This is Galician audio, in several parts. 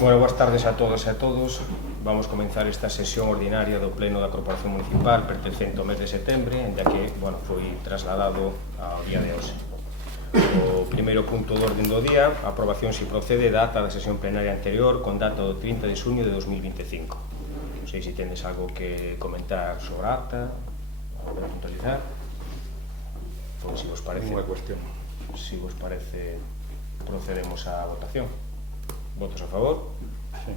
Bueno, boas tardes a todos e a todos. Vamos comenzar esta sesión ordinaria do Pleno da Corporación Municipal pertencente ao mes de setembro, en que foi trasladado ao día de hoxe. O primeiro punto do orden do día, a aprobación se procede da ata da sesión plenaria anterior con data do 30 de xuño de 2025. Non sei se tendes algo que comentar sobre a ata, algo que puntualizar. Pois, se vos parece, unha cuestión. Se vos parece, procedemos á votación. Votos a favor? Sí.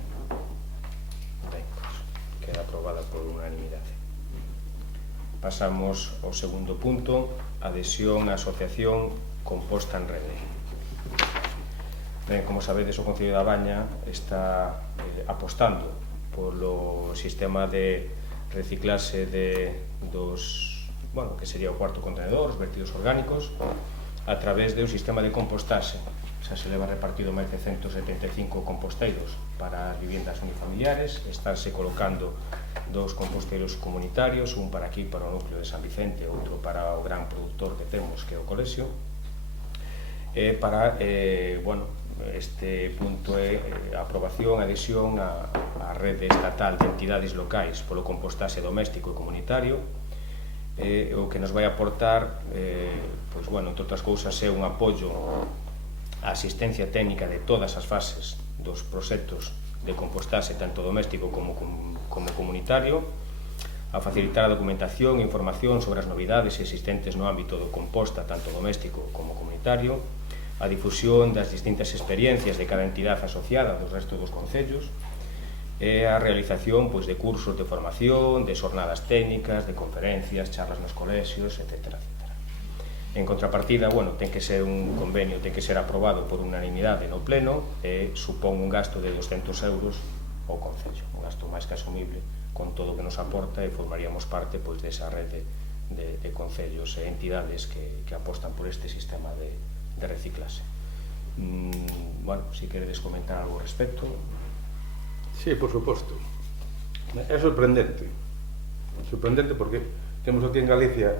Ben, pues, queda aprobada por unanimidade. Pasamos ao segundo punto, adhesión á asociación Composta en Rede. Ben, como sabedes, o Concello da Baña está apostando polo sistema de reciclase dos, bueno, que sería o cuarto contenedor, os vertidos orgánicos, a través do sistema de compostaxe. Xa se leva repartido máis de 175 composteiros para as viviendas unifamiliares, estarse colocando dos composteiros comunitarios, un para aquí, para o núcleo de San Vicente, outro para o gran productor que temos, que é o Colexio, para, bueno, este punto é a aprobación, a adhesión á rede estatal de entidades locais polo compostaxe doméstico e comunitario, o que nos vai aportar, pois, bueno, entre outras cousas, é un apoio a asistencia técnica de todas as fases dos proxectos de compostaxe tanto doméstico como comunitario, a facilitar a documentación e información sobre as novidades existentes no ámbito do composta tanto doméstico como comunitario, a difusión das distintas experiencias de cada entidade asociada dos restos dos concellos e a realización, pois, de cursos de formación, de xornadas técnicas, de conferencias, charlas nos colexios, etc. En contrapartida, bueno, ten que ser un convenio, ten que ser aprobado por unanimidade no Pleno e supón un gasto de 200 euros ao Concello, un gasto máis que asumible con todo o que nos aporta e formaríamos parte, pois, desa rede de concellos e entidades que apostan por este sistema de reciclase. Bueno, se queredes comentar algo ao respecto. Sí, por suposto. É sorprendente porque temos aquí en Galicia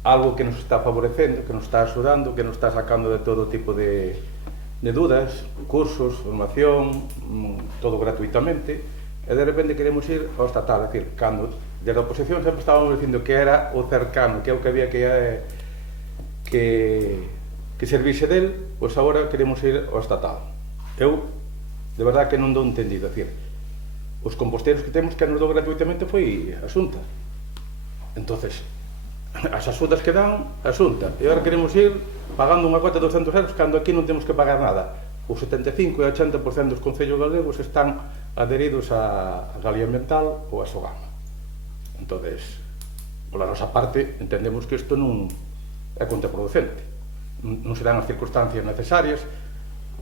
algo que nos está favorecendo, que nos está axudando, que nos está sacando de todo tipo de dudas, cursos, formación, todo gratuitamente, e de repente queremos ir ao estatal. É dicir, cando desde a oposición sempre estábamos dicindo que era o cercano, que é o que había que servise del, pois agora queremos ir ao estatal. Eu, de verdade, que non dou entendido. É dicir, os composteiros que temos que nos dou gratuitamente foi a Xunta. Entonces, as axudas que dan, a Xunta, e agora queremos ir pagando unha cuota de 200 euros cando aquí non temos que pagar nada. O 75 e 80% dos concellos galegos están adheridos a Galia Ambiental ou a Sogama. Entonces, pola nosa parte, entendemos que isto non é contraproducente, non serán as circunstancias necesarias.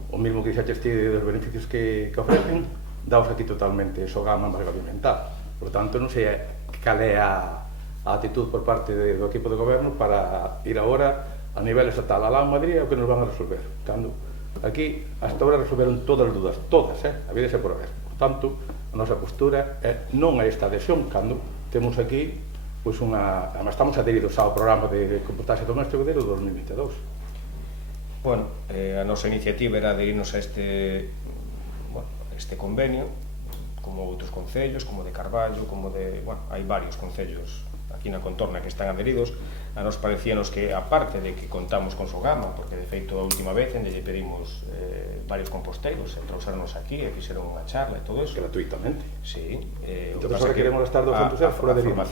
O mesmo que dixaches ti dos beneficios que ofrecen, daos aquí totalmente Sogama máis Galia Ambiental. Por tanto, non sei cal é a actitud por parte do equipo de goberno para ir agora a nivel estatal. Alá en Madrid é o que nos van a resolver, cando aquí hasta agora resolveron todas as dudas, todas, a vida se por haber. Por tanto, a nosa postura é non a esta adhesión, cando temos aquí, pois, además estamos adheridos ao programa de compostaxe doméstico desde o 2022. Bueno, a nosa iniciativa era adherirnos a este convenio, como outros concellos, como de Carballo, como de, bueno, hai varios concellos aquí na contorna que están adheridos. A nos parecíanos que, aparte de que contamos con Sogama, porque de feito a última vez lle pedimos varios composteiros e trouxeronos aquí e fixeron unha charla e todo eso gratuitamente. Sí. Entón, ahora queremos gastar 200 euros por adherirnos.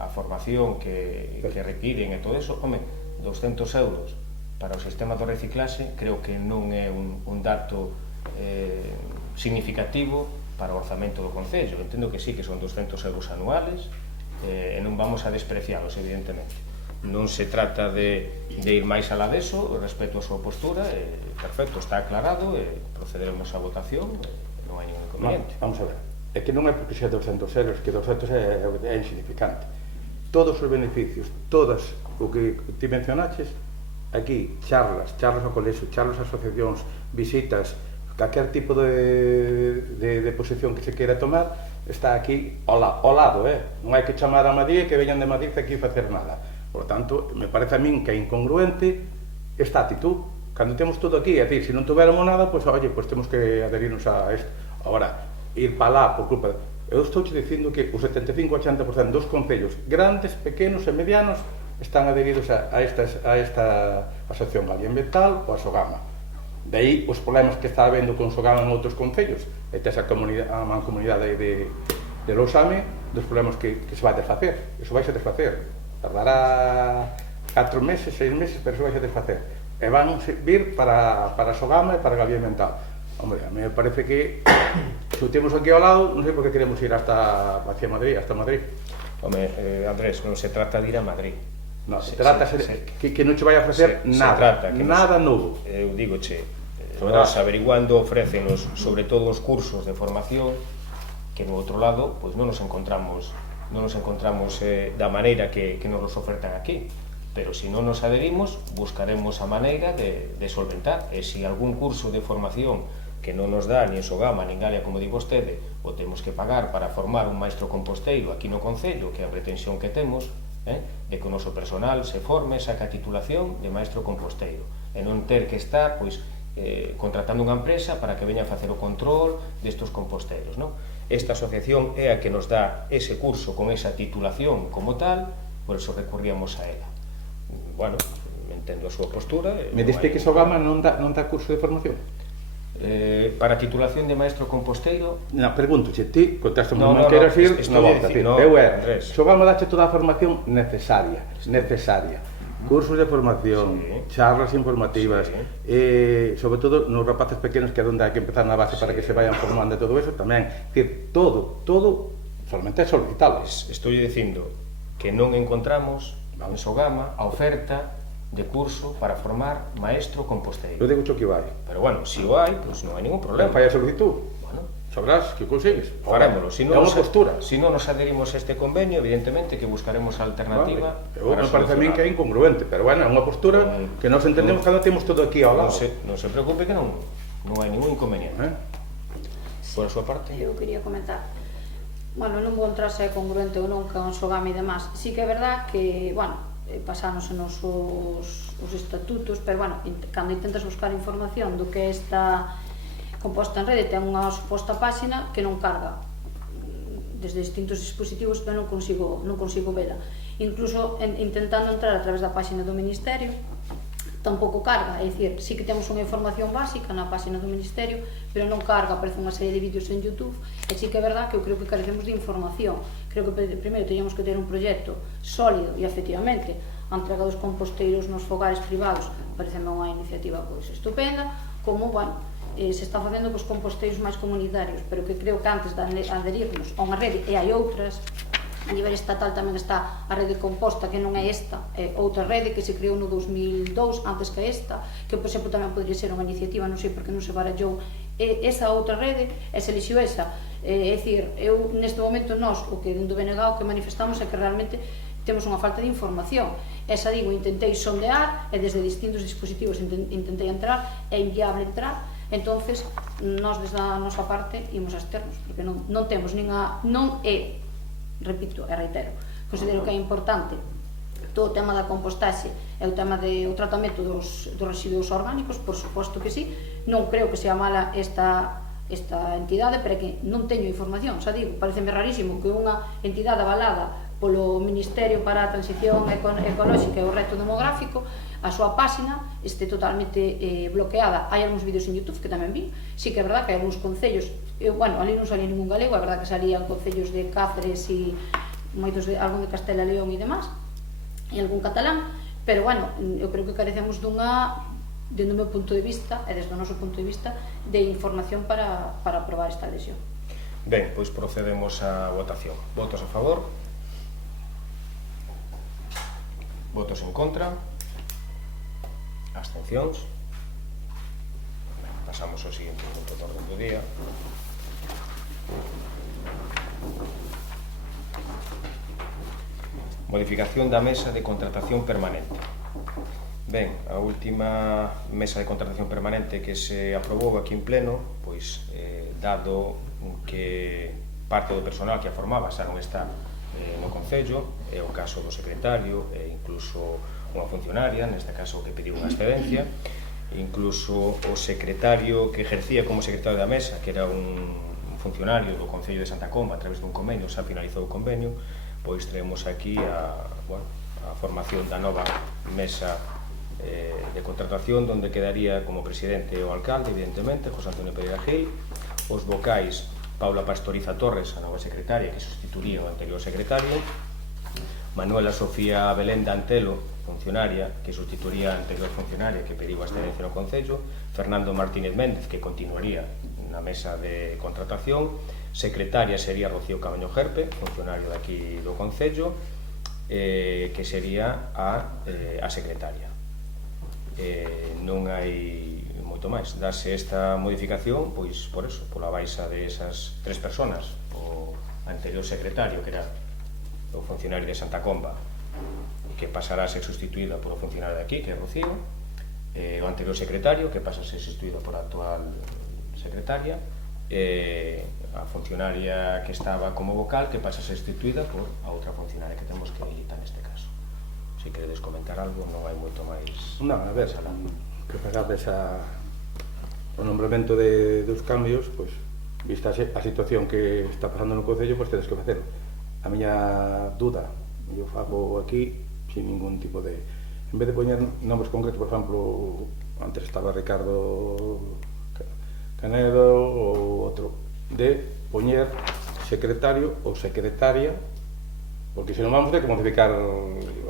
A formación que requiren e todo eso, home, 200 euros para o sistema do reciclaxe creo que non é un dato significativo para o orzamento do Concello. Entendo que sí, que son 200 euros anuales, e non vamos a desprecialos, evidentemente. Non se trata de ir máis alá deso, respecto a súa postura, perfecto, está aclarado, procederemos á votación, non hai ningún inconveniente. Vamos a ver, é que non é porque sea 200 euros, que 200 é insignificante. Todos os beneficios, todas o que ti mencionaches, aquí, charlas ao colexio, charlas a asociacións, visitas, calquer tipo de posición que se queira tomar, está aquí ao lado, non hai que chamar a Madrid e que veñan de Madrid aquí facer nada. Por tanto, me parece a min que é incongruente esta actitud, cando temos todo aquí, é dicir, se non tuveramos nada, pois, oye, pois temos que adherirnos a isto. Agora, ir para lá por culpa... Eu estou dicindo que o 75-80% dos concellos grandes, pequenos e medianos están adheridos a esta asociación ambiental ou a Sogama. De aí os problemas que está habendo con Sogama en outros concellos, e esa mancomunidade de Lousame, dos problemas que se vai desfacer. Iso vai se desfacer. Tardará 4 meses, 6 meses, pero iso vai se desfacer. E van vir para Sogama e para Galicia Ambiental. Hombre, a mí me parece que se o temos aquí ao lado, non sei por que queremos ir hasta Madrid. Hombre, Andrés, non se trata de ir a Madrid. No, se trata que non che vai a ofrecer nada novo. Eu digo, nós averiguando ofrécenos sobre todo os cursos de formación que no outro lado pois non nos encontramos da maneira que nos los ofertan aquí, pero se non nos adherimos buscaremos a maneira de solventar, e se algún curso de formación que non nos dá ni Sogama ni Galia, como di vostede, o temos que pagar para formar un maestro composteiro aquí no Concello, que é a pretensión que temos, de que o noso personal se forme, saca a titulación de maestro composteiro, e non ter que estar pois contratando unha empresa para que veña a facer o control destos composteiros, non? Esta asociación é a que nos dá ese curso con esa titulación como tal, por eso recurríamos a ela. Bueno, entendo a súa postura. Me diste que Sogama non dá curso de formación? Para titulación de maestro composteiro... Non, pregúntoche, ti, contaste non queras ir, Sogama dache toda a formación necesaria. Cursos de formación, charlas informativas, sobre todo nos rapaces pequenos, que é onde hai que empezar na base para que se vayan formando todo eso, tamén. Todo, solamente é solicitalo. Estou dicindo que non encontramos en Sogama a oferta de curso para formar maestro composteiro. Eu digo que vai. Pero bueno, se o hai, pois non hai ningún problema. Fai a solicitud. Sabrás que consigues. Farémolo. É unha postura. Se non nos adherimos a este convenio, evidentemente que buscaremos a alternativa para solucionar. Parece a min que é incongruente, pero bueno, é unha postura que nos entendemos cando temos todo aquí ao lado. Non se preocupe que non hai ningún inconveniente. Por a súa parte. Eu quería comentar. Bueno, non vou entrar se é congruente ou non con Sogama e demás. Sí que é verdad que, bueno, pasamos os estatutos, pero bueno, cando intentas buscar información do que esta composta en rede ten unha suposta páxina que non carga desde distintos dispositivos, pero non consigo vela. Incluso intentando entrar a través da páxina do Ministerio tampouco carga, é dicir, sí que temos unha información básica na páxina do Ministerio, pero non carga, aparece unha serie de vídeos en YouTube, e sí que é verdad que eu creo que carecemos de información. Creo que primeiro teníamos que ter un proxecto sólido e efectivamente a entrega dos composteiros nos fogares privados pareceme unha iniciativa pois estupenda, como, bueno, se está facendo cos composteiros máis comunitarios, pero que creo que antes de adherirnos a unha rede, e hai outras, a nivel estatal tamén está a rede composta, que non é esta, é outra rede que se creou no 2002, antes que esta, que por exemplo tamén podría ser unha iniciativa, non sei por que non se barallou esa outra rede, e se elixiu esa. É dicir, eu neste momento nós, o que dentro do BNG o que manifestamos é que realmente temos unha falta de información. Esa, digo, intentei sondear, e desde distintos dispositivos intentei entrar, é inviable entrar. Entonces, nós desde a nosa parte imos a externos, porque non temos non é, repito e reitero, considero que é importante todo o tema da compostaxe e o tema do tratamento dos residuos orgánicos, por suposto que sí. Non creo que sea mala esta entidade, pero que non teño información. Xa digo, pareceme rarísimo que unha entidade avalada polo Ministerio para a Transición Ecolóxica e o Reto Demográfico, a súa páxina este totalmente bloqueada. Hai algúns vídeos en YouTube que tamén vi. Sí que é verdad que hai algúns concellos, bueno, ali non salía ningún galego, é verdad que salían concellos de Cáceres e moitos algún de Castela e León e demás, e algún catalán, pero bueno, eu creo que carecemos dunha, dentro do meu punto de vista e desde o noso punto de vista, de información para aprobar esta lesión. Ben, pois procedemos á votación. Votos a favor? Votos en contra? Abstencións? Pasamos ao seguinte punto do orden do día. Modificación da mesa de contratación permanente. Ben, a última mesa de contratación permanente que se aprobou aquí en pleno, pois, dado que parte do personal que a formaba xa non está no Concello, é o caso do secretario e incluso unha funcionaria, neste caso que pediu unha excedencia, incluso o secretario que ejercía como secretario da mesa, que era un funcionario do Concello de Santa Comba a través dun convenio, xa finalizou o convenio, pois traemos aquí a formación da nova mesa de contratación, onde quedaría como presidente o alcalde, evidentemente, José Antonio Pereira Gil, os vocais Paula Pastoriza Torres, a nova secretaria que sustituiría o anterior secretario, Manuela Sofía Belenda Antelo, funcionaria, que sustituiría a anterior funcionaria que pediu a excedencia no Concello, Fernando Martínez Méndez, que continuaría na mesa de contratación, secretaria sería Rocío Cabaño Gerpe, funcionario daqui do Concello, que sería a secretaria. Non hai moito máis. Dase esta modificación, pois, por eso, pola baixa de esas tres personas, o anterior secretario, que era o funcionario de Santa Comba, que pasará a ser sustituída por o funcionario de aquí, que é Rocío, o anterior secretario, que pasa a ser sustituída por a actual secretaria, a funcionaria que estaba como vocal, que pasa a ser sustituída por a outra funcionaria que temos que editar neste caso. Se queredes comentar algo, non hai moito máis. Non, a ver, que pagades o nombramento dos cambios, pois, vista a situación que está pasando no Concello, pois tedes que facelo. A miña duda, eu fago aquí sin ningún tipo de... En vez de poñer nombres concretos, por exemplo, antes estaba Ricardo Canedo ou outro, de poñer secretario ou secretaria, porque se non vamos ter que modificar...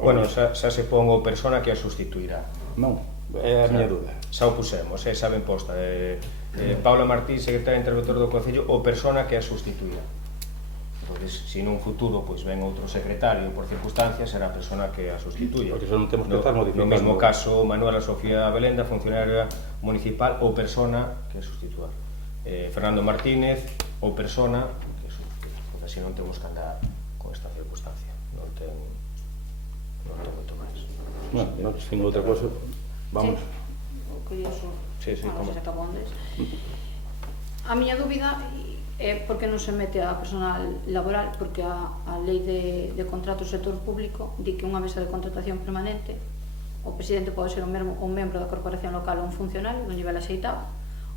Bueno, xa se pon o persona que a sustituirá. Non, é a miña duda. Xa o pusemos, xa ben posta. Paula Martí, secretaria interventor do Concello, o persona que a sustituirá. Pois, se nun futuro ven outro secretario por circunstancias, será a persona que a sustituye. Porque xa non temos que estar modificando. No mesmo caso, Manuela Sofía Belenda, funcionaria municipal ou persona que a sustitúa. Fernando Martínez ou persona que a sustitúa. Porque así non temos que andar con esta circunstancia. Non ten moito máis. Non, sin outra cosa, vamos. O curioso, como se acabou ondes. A miña dúbida é porque non se mete a personal laboral, porque a lei de contrato do sector público di que unha mesa de contratación permanente, o presidente pode ser un membro da corporación local ou un funcionario do nivel axeitado,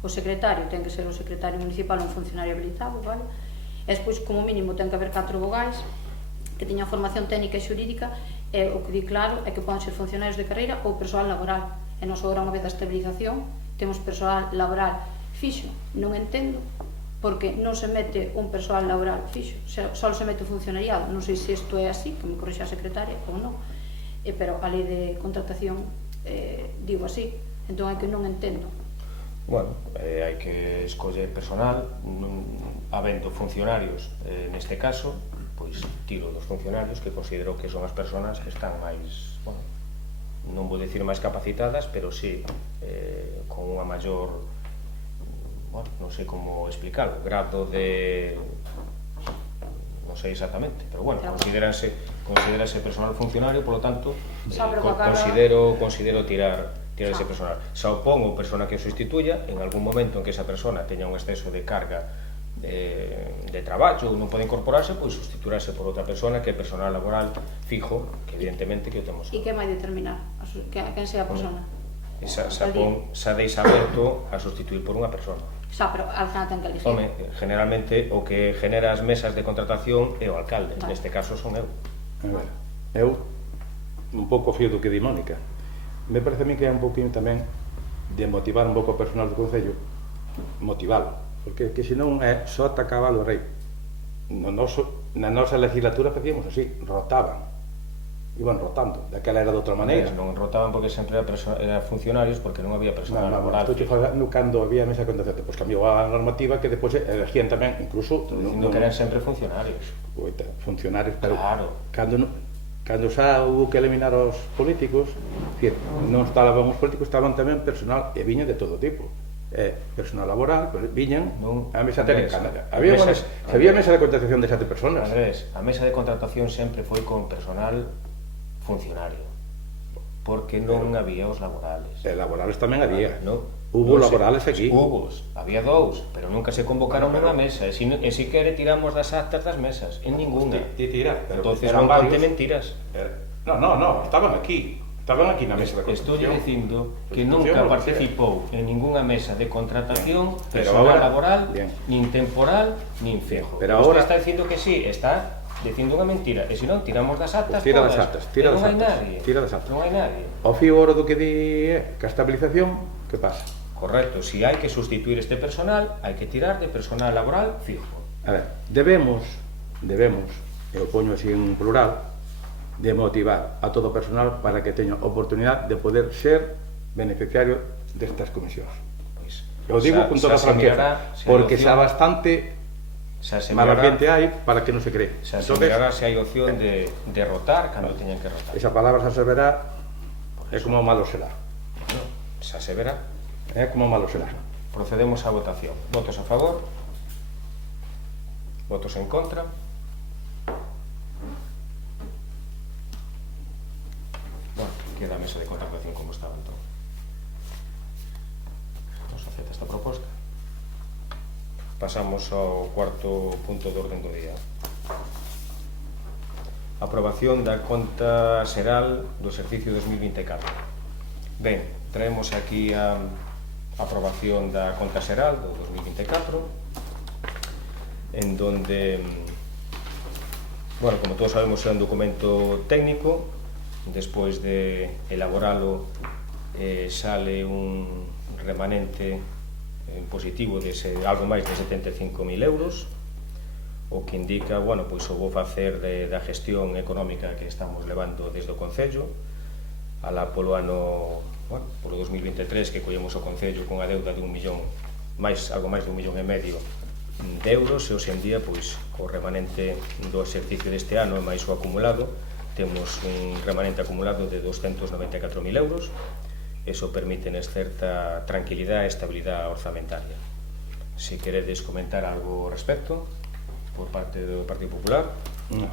o secretario ten que ser o secretario municipal ou un funcionario habilitado, vale? E despois, como mínimo, ten que haber 4 vogais que teñan formación técnica e xurídica, e o que di claro é que poden ser funcionarios de carreira ou persoal laboral. E nos agora, unha vez da estabilización, temos persoal laboral fixo. Non entendo porque non se mete un persoal laboral fixo, só se mete o funcionariado. Non sei se isto é así, que me corrixa a secretaria ou non, pero a lei de contratación digo así, entón é que non entendo. Bueno, hai que escoller personal, habendo funcionarios, neste caso, pois tiro dos funcionarios que considero que son as persoas que están máis, bueno, non vou dicir máis capacitadas, pero sí, con unha maior, bueno, non sei como explicarlo, grado de... non sei exactamente, pero bueno, considerase personal funcionario, polo tanto, considero tirar ese personal. Xa o pon o persona que o sustituya, en algún momento en que esa persona teña un exceso de carga de traballo ou non pode incorporarse, pois sustituirase por outra persona que é personal laboral fijo, que evidentemente que o temos. E que vai determinar quen sea a persona? Xa deixa aberto a sustituir por unha persona. Xa, pero al final ten que elegir. Home, generalmente o que genera as mesas de contratación é o alcalde, neste caso son eu. Eu, un pouco fío do que di Mónica, me parece a mí que é un pouquinho tamén de motivar un pouco o personal do Concello, motivalo, porque senón é só atacabalo o rei. Na nosa legislatura facíamos así, rotaban, iban rotando, daquela era de outra maneira. Non rotaban porque sempre eran funcionarios, porque non había personal laboral. Cando había mesa de contratación, depois cambiou a normativa que depois elegían tamén, incluso... Dicindo que eran sempre funcionarios. Funcionarios, pero claro. Cando xa hubo que eliminar os políticos, non estaban os políticos, estaban tamén personal, e viña de todo tipo. Personal laboral, viñan a mesa técnica. Había mesa de contratación de 7 personas. Andrés, a mesa de contratación sempre foi con personal funcionario, porque non había os laborales. Laborales tamén había. Hubo laborales aquí. Había 2, pero nunca se convocaron nunha mesa, e si quere tiramos das actas das mesas, en ninguna. Tira, entonces non conte mentiras. No, estaban aquí. Estaban aquí na mesa de Estou contratación. dicindo que nunca participou en ninguna mesa de contratación Pero personal ahora- laboral, bien. nin temporal, nin fijo. Pero Usted ahora- está dicindo que sí, está dicindo unha mentira, e se non, tiramos das actas Pues tira todas. das actas, tira E das non hai actas, nadie. tira das actas. Non hai nadie. Ao fío oro do que di que a estabilización, que pasa? Correcto, si hai que sustituir este personal, hai que tirar de personal laboral fijo. A ver, debemos, eu poño así en plural, de motivar a todo o personal para que teña oportunidade de poder ser beneficiario destas comisións. Pois, Eu digo con toda franqueza, porque xa bastante mal ambiente hai para que non se cree. Se mirará se hai opción de rotar cando teñan que rotar. Esa palabra xa se verá, é como malo será. Xa se verá. É como malo será. Procedemos á votación. Votos a favor. Votos en contra. Bueno, queda a mesa de contratación como estaba entón. Nos acepta esta proposta. Pasamos ao cuarto punto do orden do día. Aprobación da conta xeral do exercicio 2024. Ben, traemos aquí a aprobación da conta xeral do 2024, en donde, bueno, como todos sabemos, é un documento técnico. Despois de elaboralo, sale un remanente positivo de algo máis de 75.000 euros, o que indica, bueno, pois o vou facer da gestión económica que estamos levando desde o Concello, alá polo ano, bueno, polo 2023, que collemos o Concello con a deuda de algo máis de 1,5 millón de euros, e hoxe en día, pois, co remanente do exercicio deste ano e máis o acumulado, temos un remanente acumulado de 294.000 euros. Eso permítenos certa tranquilidade e estabilidade orzamentaria. Se queredes comentar algo ao respecto por parte do Partido Popular. No.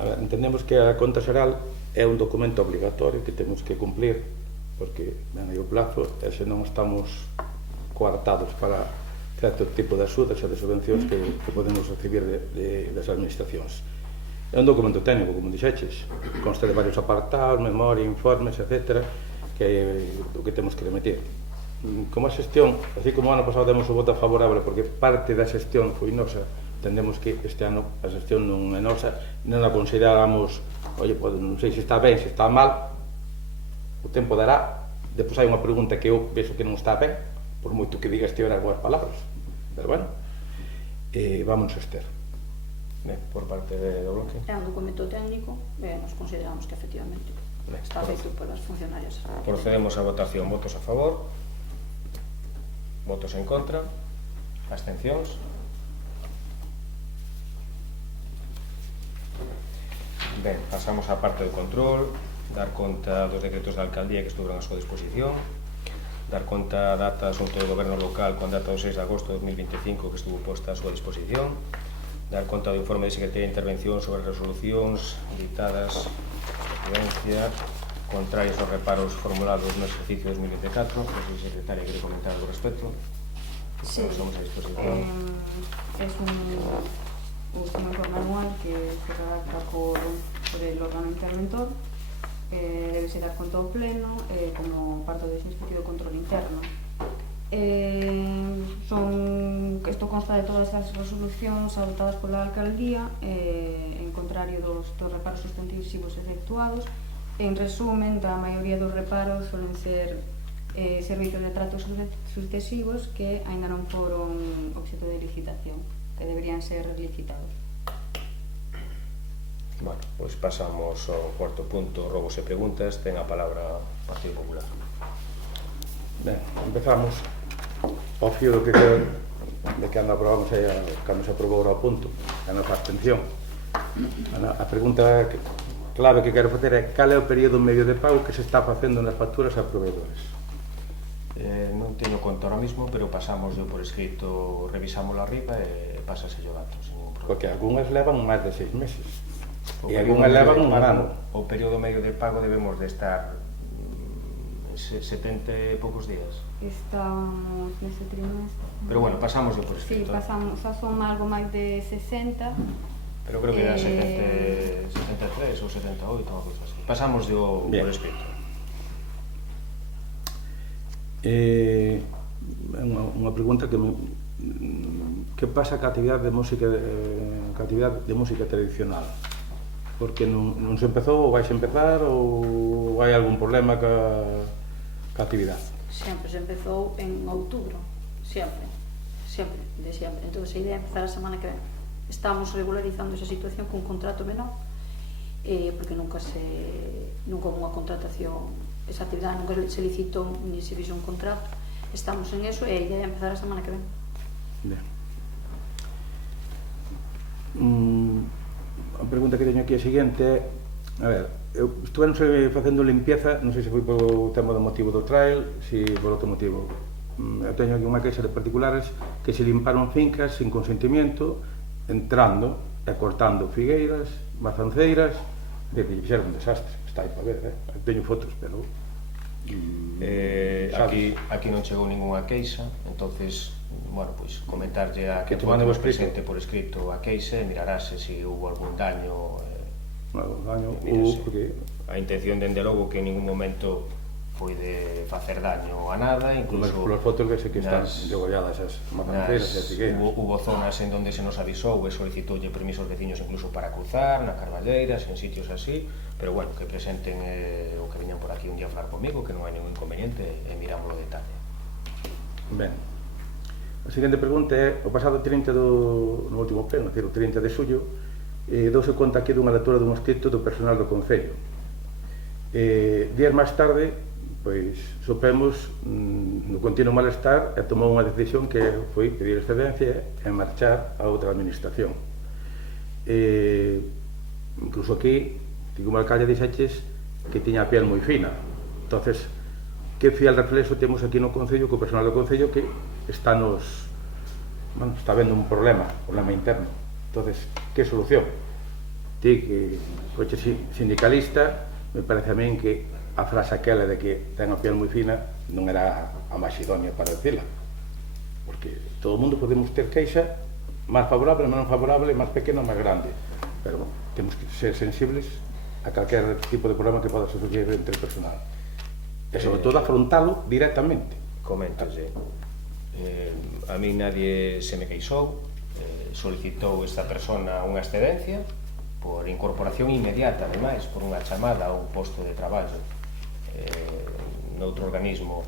A ver, entendemos que a conta xeral é un documento obligatorio que temos que cumplir, porque ven aí o plazo e se non estamos coartados para certo tipo de axudas e de subvencións que podemos recibir das administracións. É un documento técnico, como dixeches, consta de varios apartados, memoria, informes, etc., que é o que temos que remitir. Como a xestión, así como o ano pasado demos o voto favorable porque parte da xestión foi nosa, entendemos que este ano a xestión non é nosa, non a consideramos, oye, pues, non sei se está ben, se está mal, o tempo dará. Depois hai unha pregunta que eu vexo que non está ben, por moito que diga este hora boas palabras, pero bueno, vamos a ester. Ben, por parte do bloque. É un documento técnico e nos consideramos que efectivamente está feito polas funcionarias. Procedemos á votación. Votos a favor, votos en contra, abstencións. Ben, pasamos á parte do control, dar conta dos decretos da alcaldía que estuveron a súa disposición, dar conta da data asunto do goberno local con data do 6 de agosto de 2025 que estuvo posta a súa disposición, dar conta do informe de Secretaría de Intervención sobre resolucións dictadas por presidencia contrarios aos reparos formulados no exercicio 2024. Non sei se a Secretaria quere comentar algo ao respecto. Sí, Estamos a disposición. es un último informe anual que se redacta por el órgano interventor, debe ser dar conta ao pleno como parte do exercicio do control interno. Isto consta de todas as resolucións adoptadas pola alcaldía en contrario dos reparos sustantivos efectuados. En resumen, da maioría dos reparos suelen ser servizos de tratos sucesivos que aínda non foron obxecto de licitación, que deberían ser licitados. Bueno, pois pasamos ao cuarto punto, robos e preguntas. Ten a palabra o Partido Popular. Ben, empezamos ao fío do que cando aprobamos cando se aprobou o punto, a nosa abstención. A pregunta clave que quero facer é cal é o período medio de pago que se está facendo nas facturas a proveedores. Non teño conta ahora mismo, pero pasamos por escrito, revisámoslo arriba e pásase o dato sin ningún problema. Porque algunhas levan máis de 6 meses e algunhas levan un ano. O período medio de pago debemos de estar 70 e poucos días. Estamos neste trimestre. Pero bueno, pasamos por Sí, escrito. pasamos, xa son algo máis de 60. Pero creo que era 73 ou 78, algo así. Pasamos por escrito. Unha pregunta que pasa ca actividade de música tradicional? Porque non se empezou, ou vais empezar, ou hai algún problema ca actividade? Sempre se empezou en outubro, sempre, de sempre. Entón, a idea é empezar a semana que ven. Estamos regularizando esa situación cun contrato menor, porque nunca houve unha contratación, esa actividade nunca se licitou ni se fixo un contrato. Estamos en eso e a idea é empezar a semana que ven. Ben. A pregunta que teño aquí é a seguinte é, a ver, eu estuve facendo limpieza, non sei se foi polo tema do motivo do trail, se por outro motivo. Eu teño aquí unha queixa de particulares que se limparon fincas sin consentimiento, entrando e cortando figueiras, mazanceiras, e fixeron un desastre. Está aí para ver, eu teño fotos, pero... Aquí non chegou ninguna queixa, entonces, bueno, pois comentarlle a que presente por escrito a queixa e mirarase se houve algún daño. A intención, dende logo, que en ningún momento foi de facer daño a nada, incluso as fotos vese que están degolladas as mazanceiras e as figueiras. Hubo zonas en donde se nos avisou e solicitoulle permiso aos veciños incluso para cruzar, na Carballeiras, en sitios así, pero bueno, que presenten o que veñan por aquí un día a falar comigo, que non hai ningún inconveniente, e miramos o detalle. Ben, a seguinte pregunta é, o pasado 30 no último pleno, o 30 de xullo, douse conta aquí dunha lectura dun escrito do personal do Concello. Días máis tarde, pois, supemos no continuo malestar e tomou unha decisión que foi pedir excedencia e marchar a outra administración. Incluso aquí, como alcalde dixeches que tiña a piel moi fina. Entonces, que fiel reflexo temos aquí no Concello, co personal do Concello, que está vendo un problema interno. Entonces, que solución? Ti, que coche sindicalista, me parece a min que a frase aquela de que ten a piel moi fina non era a máis idónea para decirla, porque todo o mundo podemos ter queixa máis favorable, menos favorable, máis pequena, máis grande, pero temos que ser sensibles a calquer tipo de problema que poda surgir entre o personal e sobre todo afrontalo directamente. Coméntalle, a mí nadie se me queixou, solicitou esta persona unha excedencia por incorporación inmediata, ademais, por unha chamada a un posto de traballo noutro organismo,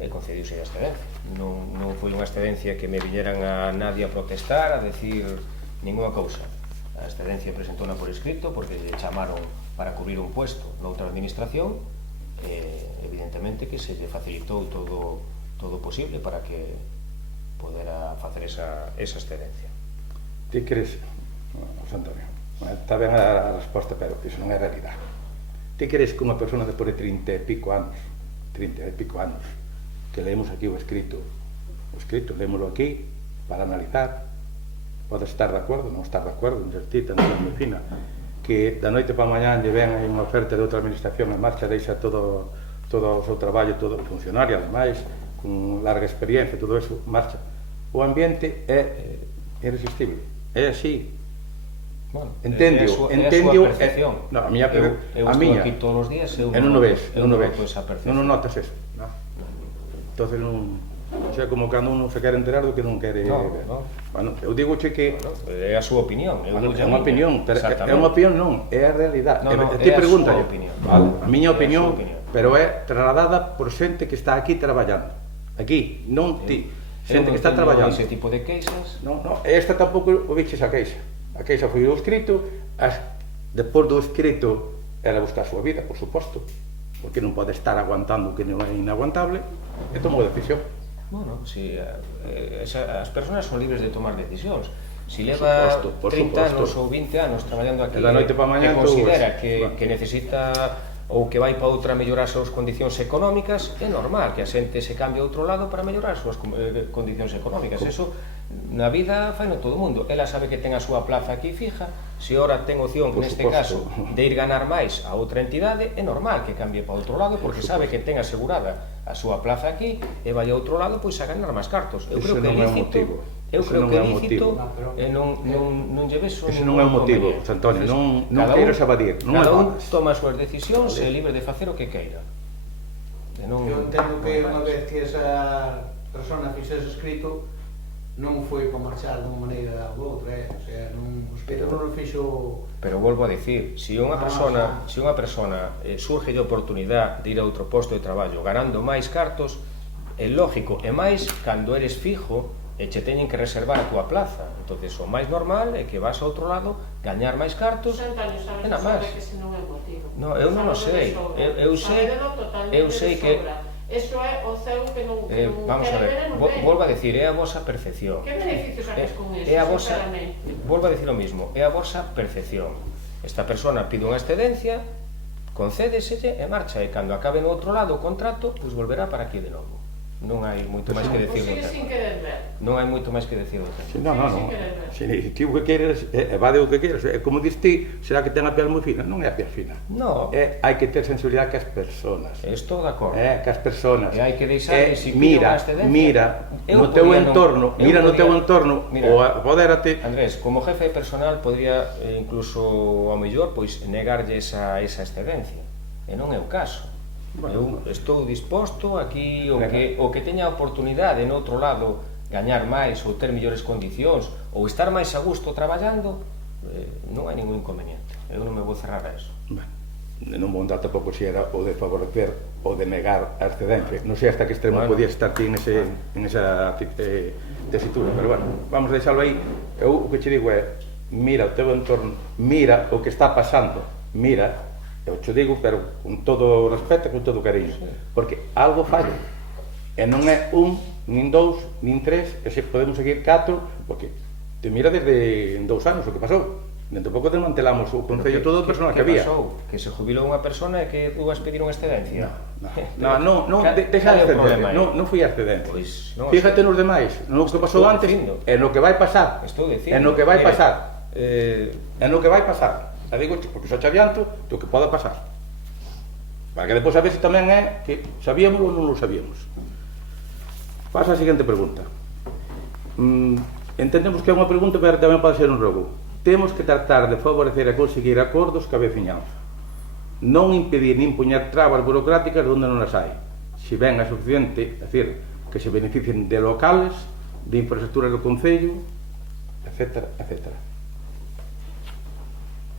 e concediuse a excedencia. Non foi unha excedencia que me viñeran a nadie a protestar, a decir ninguna cousa. A excedencia presentóna por escrito porque lle chamaron para cubrir un puesto noutra administración, evidentemente que se lle facilitou todo o posible para que podera facer esa excedencia. Ti crees, José Antonio, está ben a resposta, pero iso non é realidade. Ti crees que unha persona de por 30 e pico anos, que leemos aquí o escrito, leémoslo aquí para analizar, pode estar de acordo, non estar de acordo, insertita, non é moi fina, que da noite para mañá lle ven unha oferta de outra administración en marcha, deixa todo o seu traballo, todo o funcionario, ademais, con larga experiencia, todo eso, marcha. O ambiente é irresistible, é así. Bueno, entendio, é a súa percepción. A miña, eu estou aquí todos os días, eu non o ves, non notas eso. Entonces non, xa como cando uno se quere enterar do que non quere ver. Bueno, eu digo que é a súa opinión, é unha opinión, pero é unha opinión non, é a realidade. Ti pregunta a miña opinión, pero é trasladada por xente que está aquí traballando. Aquí, non ti, xente que está traballando. Ese tipo de queixas? Non, esta tampouco o viches a queixa. A queixa foi o escrito, depois do escrito era buscar a súa vida, por suposto, porque non pode estar aguantando o que non é inaguantable, e tomou decisión. Bueno, si as persoas son libres de tomar decisións. Si leva 30 anos ou 20 anos traballando aquí e considera que necesita ou que vai para outra mellorar as súas condicións económicas, é normal que a xente se cambie a outro lado para mellorar as súas condicións económicas. Eso na vida fai no todo o mundo. Ela sabe que ten a súa plaza aquí fija, se ora ten opción, neste caso, de ir ganar máis a outra entidade, é normal que cambie para outro lado, porque sabe que ten asegurada a súa plaza aquí e vai a outro lado pois a ganar máis cartos. Eu creo que é lícito, e non lle vexo ningún inconveniente. Ese non é o motivo, Antonio, non queiras evadir. Cada un toma as súas decisións e é libre de facer o que queira. Eu entendo que unha vez que esa persona fixese escrito non foi para marchar dunha maneira ou outra, o sea, o espírito non fixo... Pero volvo a dicir, se unha persona surge de oportunidade de ir a outro posto de traballo ganando máis cartos, é lógico, e máis cando eres fijo e che teñen que reservar a túa plaza. Entonces, o máis normal é que vas a outro lado, gañar máis cartos, e nada máis. No, eu non o sei. Eu sei que... Eso é o ceo que non vamos a ver, volvo a decir, é a vosa percepción. Que beneficios sacas con eso, sinceramente? Volvo a decir o mismo, é a vosa percepción. Esta persona pide unha excedencia, concédeselle e marcha, e cando acabe no outro lado o contrato, pois volverá para aquí de novo. Non hai moito máis que decir do tema. Non hai moito máis que decir do tema. Non. Se ti o que queres, evade o que queres. Como dis ti, será que ten a piel moi fina? Non é a piel fina. Non. Hai que ter sensibilidade que as persoas. Estou de acordo. Que as persoas. E hai que deixar que mira no teu entorno, ou apodérate. Andrés, como jefe personal, podría incluso ao mellor pois negarlle esa excedencia. E non é o caso. Eu estou disposto aquí o que teña a oportunidade no outro lado gañar máis ou ter mellores condicións ou estar máis a gusto traballando, non hai ningún inconveniente. Eu non me vou cerrar a eso. Non vou dar tampouco se era o de favorecer ou de negar a excedencia. Non sei hasta que extremo podía estar ti en esa tesitura, pero bueno, vamos a deixarlo aí. Eu o que che digo é, mira o teu entorno, mira o que está pasando, mira. Eu te digo, pero con todo o respeto e con todo o cariño, porque algo falla, e non é un, nin dous, nin tres, e se podemos seguir 4, porque te mira desde 2 anos o que pasou. Dentro pouco desmantelamos o concello todo o personal que había. Que pasou? Que se jubilou unha persona e que tú vas pedir unha excedencia? Non, deixa a excedencia, non fui a excedencia. Fíjate nos demais, no que pasou antes, e no que vai pasar. Estou dicindo. E no que vai pasar. E no que vai pasar. A digo, porque xa te adianto do que poda pasar. Para que depois a veces tamén é que sabíamos ou non lo sabíamos. Pasa a seguinte pregunta. Entendemos que é unha pregunta, pero tamén pode ser un rogo. Temos que tratar de favorecer e conseguir acordos ca veciñanza. Non impedir nin poñer trabas burocráticas onde non as hai. Se ben é suficiente, é dicir, que se beneficien de locales, de infraestructuras do concello, etcétera, etcétera.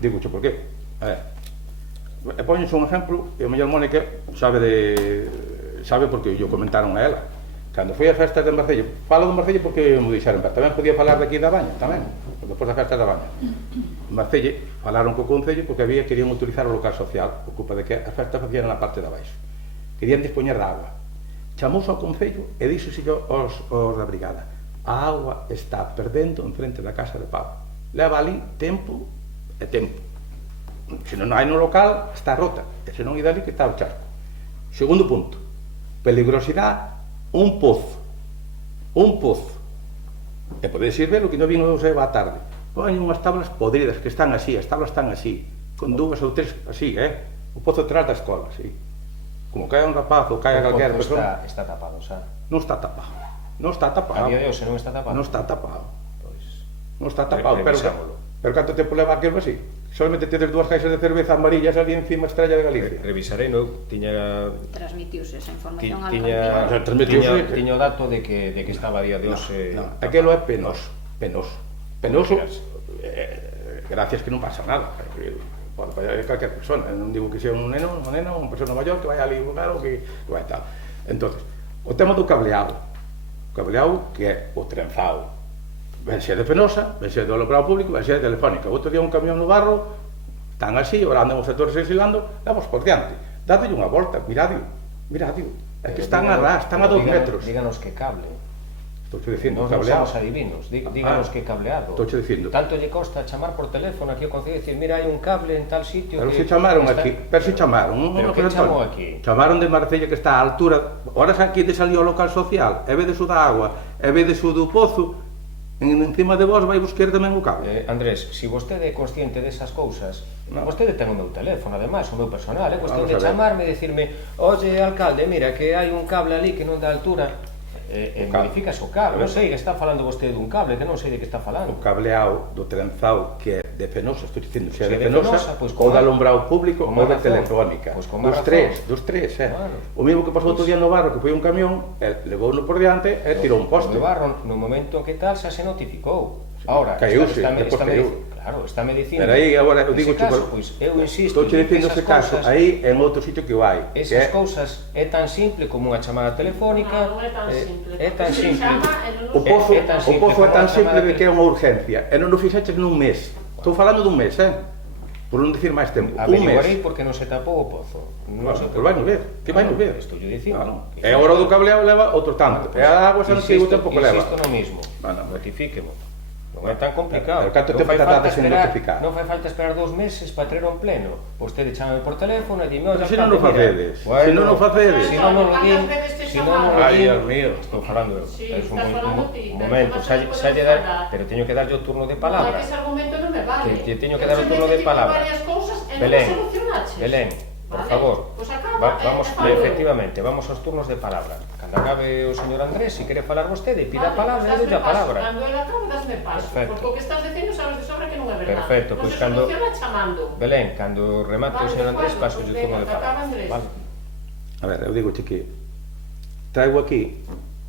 Digo por qué. E poñense un exemplo, e a mellor Mónica sabe porque yo comentaron a ela. Cando foi a festa de Marcello, falo de Marcello porque me dixeron, pero tamén podía falar de aquí da Baña, tamén, depois da festa da Baña. Marcello falaron co Concello porque querían utilizar o local social, por culpa de que a festa facían na parte de abaixo. Querían dispoñer de agua. Chamouse ao Concello e díxose aos da brigada: a agua está perdendo en frente da casa de Pablo. Leva ali tempo e tempo. Se non hai no local, está rota. E se non é dali que está o charco. Segundo punto, peligrosidade, un pozo. E podedes ir ver o que non vino hoxe a tarde. Poñen unhas tablas podridas que están así, as tablas están así, con 2 ou 3 así, o pozo atrás da escola, así. Como cae un rapaz ou cae calquera persona. Está tapado, xa. Non está tapado. Non está tapado. A día de hoxe non está tapado. Non está tapado. Non está tapado, pero canto tempo leva aquilo así? Solamente tedes 2 caixas de cerveza amarillas ali encima Estrella de Galicia. Revisarei, non? Transmitiuse esa información á alcaldía. Tiña o dato de que estaba a día de hoxe. Aquilo é penoso. Penoso, gracias que non pasa nada. Pode fallar calquer persona. Non digo que sea un neno, unha nena, unha persona maior que vai ali a lugar ou que vai tal. Entón, o tema do cableado. O cableado que é o trenzado. Ben xe de Fenosa, ben xe do alumbrado público, ben xe de Telefónica. Outro día un camión no barro, están así, ahora andan os sectores ensilando, damos por diante. Dadelle unha volta, miradio. É que están a 2 metros. Díganos que cable. Estou dicindo, cableado. Non somos adivinos, díganos que cableado. Estou dicindo. Tanto lle costa chamar por teléfono aquí ao concello e dicir, mira, hai un cable en tal sitio. Pero se chamaron aquí, pero que chamou aquí? Chamaron de Marcella que está a altura. Ahora aquí de salió o local social, e vedes o da agua, e vedes o do pozo. Encima de vos vai buscar tamén o cable. Andrés, se vostede é consciente desas cousas, vostede ten o meu teléfono, ademais, o meu personal, é cuestión de chamarme e dicirme, oye, alcalde, mira, que hai un cable ali que non dá altura, e modificas o cable. Non sei, que está falando vostede dun cable, que non sei de que está falando. O cableado do trenzado que é de Fenosa, estou dicindo, xa Se de de Fenosa, Fenosa, pois, ou con de má- alumbrado público, con ou má de razón. Telefónica. Pois con má Dos razón. tres, Claro. O mesmo que pasou outro día no barro, que foi un camión, levou-no por diante e tirou un O poste. de Barro, no momento en que tal, xa se notificou. Ahora, Caeuse, estáme despois caiu. claro, estáme dicindo... Pero aí, agora, eu digo, ese caso, chupa- pois, eu insisto, Estou che dicindo ese caso, aí en outro sitio que o hai. esas cousas é tan simple como unha chamada telefónica. Non é tan simple. É tan Se simple. chama e non O pozo, É tan o simple pozo é como tan unha simple chamada de que é unha urgencia. E non o fixeches nun mes. Estou falando dun mes, por non dicir máis tempo. Un Averiguarei mes. porque non se tapou o pozo. Non se Pero vai no ver, que vai no ver. Estou yo dicindo. E agora o do cableado leva outro tanto. E a agua xa non sei o tempo que leva. Insisto no mismo. Bueno, Notifíquemo. Non é tan complicado. Pero canto Non tempo fai tardades falta en esperar- notificar? Non fai falta esperar 2 meses para traer un pleno. Vostede chame por teléfono e dime, Pero se non o facedes, se non o facedes. Se non o din, ¿Cuántas veces te se non o chamaron? Ai, din, Dios mío. estou falando eu. Sí, Es estás falando ti, un pero momento, no xa podemos lle dar, falar. pero teño que darlle o turno de No, palabra. ese argumento non me vale. Que teño que dar o turno de palabra. Varias cousas e non Belén, solucionaches. Belén, por Vale, favor, pois acaba, vamos, falo eu. efectivamente, vamos aos turnos de palabra. Cando acabe o señor Andrés, se quere falar vostede, pida a Vale, palabra, pois e dasme a palabra. paso. Cando ele acabe, dasme paso. Perfecto. Porque o que estás dicindo sabes de sobra que non é verdade. Perfecto, Non pois se cando soluciona chamando. Belén, cando remate o Vale, señor de Andrés, acuerdo, paso o pois turno de venga, acaba palabra. Andrés. Vale. A ver, eu digo que traigo aquí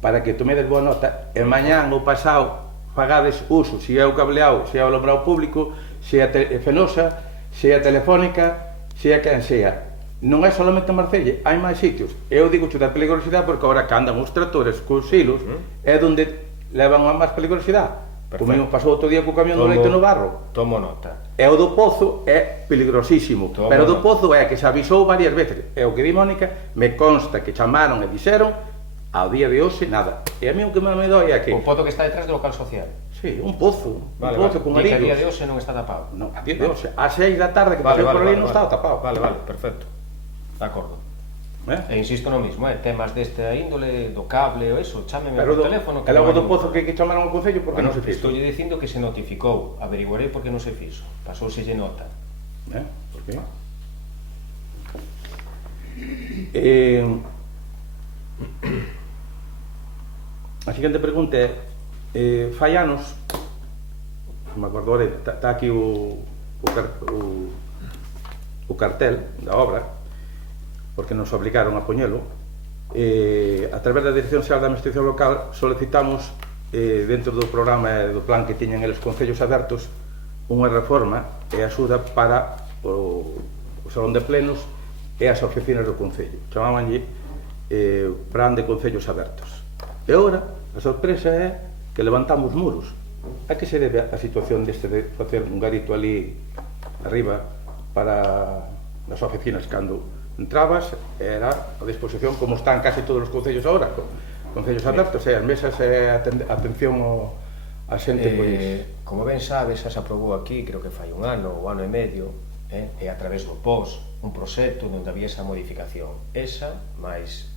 para que tomedes boa nota e mañán ou pasado fagades uso, se é o cableado, se é o alumbrado público, se é a Fenosa, se é a Telefónica, se é quen sea. Non é solamente en Marcelle, hai máis sitios. Eu digo da peligrosidade porque agora que andan os tractores cos silos é onde levan a máis peligrosidade. Como Perfecto. pasou outro día co camión do leite no barro. Tomo nota. E o do Pozo é peligrosísimo. Toma. Pero o do Pozo é que se avisou varias veces. É o que di Mónica, me consta que chamaron e dixeron ao día de hoxe nada. E a mí o que me doi é que... O pozo que está detrás do local social. Sí, un pozo. Vale, un pozo vale. con E que a día arillos. de hoxe non está tapado. Non, a día de hoxe. A 6 da tarde que pasei por ali non estaba tapado. Vale, vale, perfecto. De acordo. E insisto no mismo, temas deste índole, do cable ou eso, chámeme Pero por do, teléfono. e logo non hai do Pozo ningún que chamaron ao Concello porque problema. non se fixo. Estou dicindo que se notificou. Averiguarei por que non se fixo. Pasouselle nota. Por qué? A seguinte pregunta é fai anos, me acordo ahora, está aquí o cartel da obra, porque nos obligaron a poñelo, a través da Dirección Xeral da Administración Local solicitamos dentro do programa e do plan que tiñan eles concellos abertos unha reforma e axuda para o Salón de Plenos e as oficinas do Concello. Chamabanlle Plan de Concellos Abertos. E agora, a sorpresa é que levantamos muros. A que se debe a situación deste de facer un garito ali arriba para as oficinas? Cando entrabas era a disposición como están casi todos os concellos agora, con concellos abertos, as mesas e atención a xente, pois... Como ben sabes, xa se aprobou aquí, creo que fai un ano ou ano e medio, e a través do POS, un proxecto onde había esa modificación. Esa, máis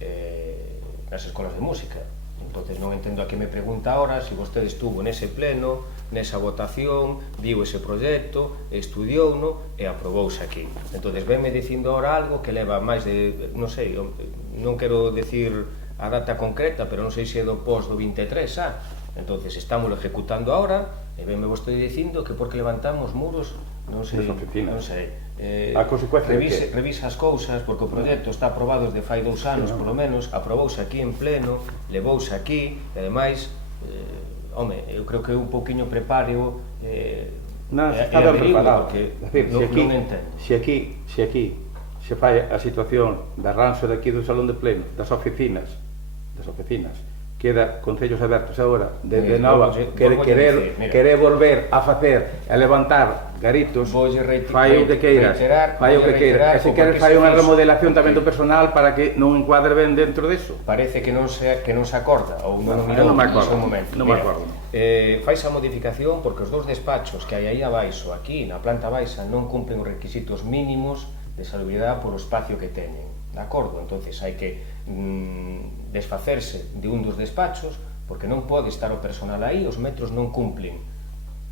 nas escolas de música. Entonces non entendo a que me pregunta ahora se vostede estuvo nese pleno, nesa votación, viu ese proxecto, estudiouno e aprobouse aquí. Entonces venme dicindo ahora algo que leva máis de, non sei, non quero decir a data concreta, pero non sei se é do POS do 23, xa. Entonces estamos ejecutando ahora e venme vostede dicindo que porque levantamos muros, non sei, non sei. A consecuencia revisa as cousas, porque o proxecto está aprobado desde fai 2 anos, polo menos, aprobouse aquí en pleno, levouse aquí, e ademais, home, eu creo que un pouquiño prepáreo está ben preparado. Non entendo. Se aquí se fai a situación de arranxo daqui do Salón de Pleno, das oficinas, queda concellos abertos agora, de nova, querer volver a facer, a levantar garitos, fai o que queiras, e se queres fai unha remodelación tamén do personal para que non encuadre ben dentro deso. Parece que non se acorda, ou non mirou non me no seu momento. Non me acordo. Fai esa modificación porque os 2 despachos que hai aí abaixo, aquí na planta baixa, non cumplen os requisitos mínimos de salubridade por o espacio que teñen. De acordo? Entonces hai que desfacerse de un dos despachos porque non pode estar o personal aí, os metros non cumplen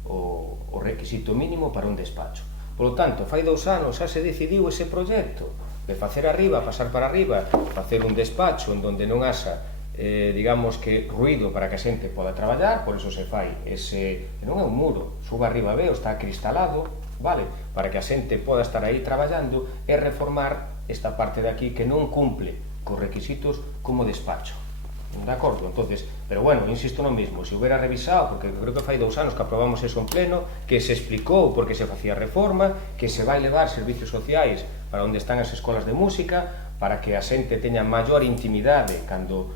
o requisito mínimo para un despacho. Por lo tanto, fai 2 anos xa se decidiu ese proxecto de facer arriba, pasar para arriba, facer un despacho en donde non haxa digamos que ruido para que a xente poda traballar, por eso se fai ese, non é un muro, suba arriba veo, está cristalado, vale, para que a xente poda estar aí traballando e reformar esta parte de aquí que non cumple cos requisitos como despacho. De acordo? Entonces, pero bueno, insisto no mismo, se hubiera revisado, porque creo que fai 2 anos que aprobamos eso en pleno, que se explicou por que se facía reforma, que se vai levar servicios sociais para onde están as escolas de música, para que a xente teña maior intimidade cando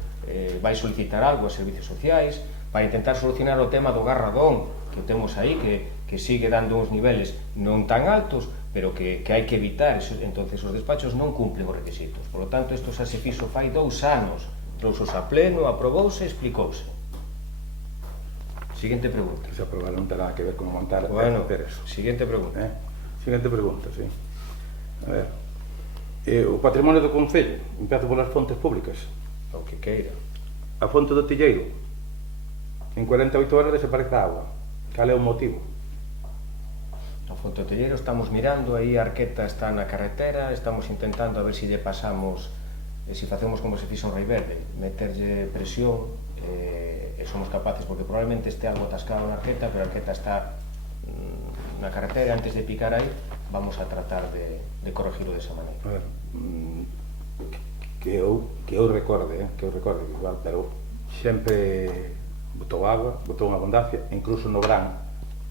vai solicitar algo aos servicios sociais, para intentar solucionar o tema do garradón que temos aí, que sigue dando uns niveles non tan altos, pero que hai que evitar, entonces os despachos non cumplen os requisitos. Por lo tanto, isto xa se fixo fai 2 anos, trouxos a pleno, aprobouse e explicouse. Siguiente pregunta. Se aprobar non terá que ver con montar Bueno, hacer eso. siguiente pregunta. Siguiente pregunta, sí. A ver. O patrimonio do Concello, empezo polas fontes públicas. O que queira. A fonte do Tilleiro, en 48 horas desaparece a agua. Cal é o motivo? No Fonte Tellero estamos mirando, aí a arqueta está na carretera, estamos intentando a ver se lle pasamos, se facemos como se fixo en Rei Verde, meterlle presión, e somos capaces, porque probablemente este algo atascado na arqueta, pero a arqueta está na carretera, antes de picar aí, vamos a tratar de corregirlo desa maneira. A ver, que eu recorde, igual, pero sempre botou agua, botou unha abundancia, incluso no verán,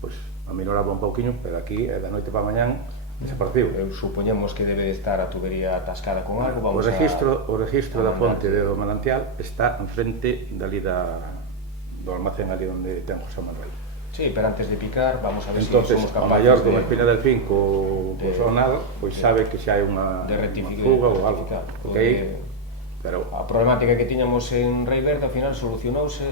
pois aminoraba un pouquiño, pero aquí, da noite para mañán, desapareceu. Supoñemos que debe de estar a tubería atascada con algo, O registro da fonte do manantial está en frente dali do almacén ali onde ten José Manuel. Sí, pero antes de picar, vamos a ver se Entonces, somos a capaces maior de... como Espina del Fin co sonado, pois sabe que xa hai unha fuga ou algo. Pero a problemática que tiñamos en Rei Verde, ao final, solucionouse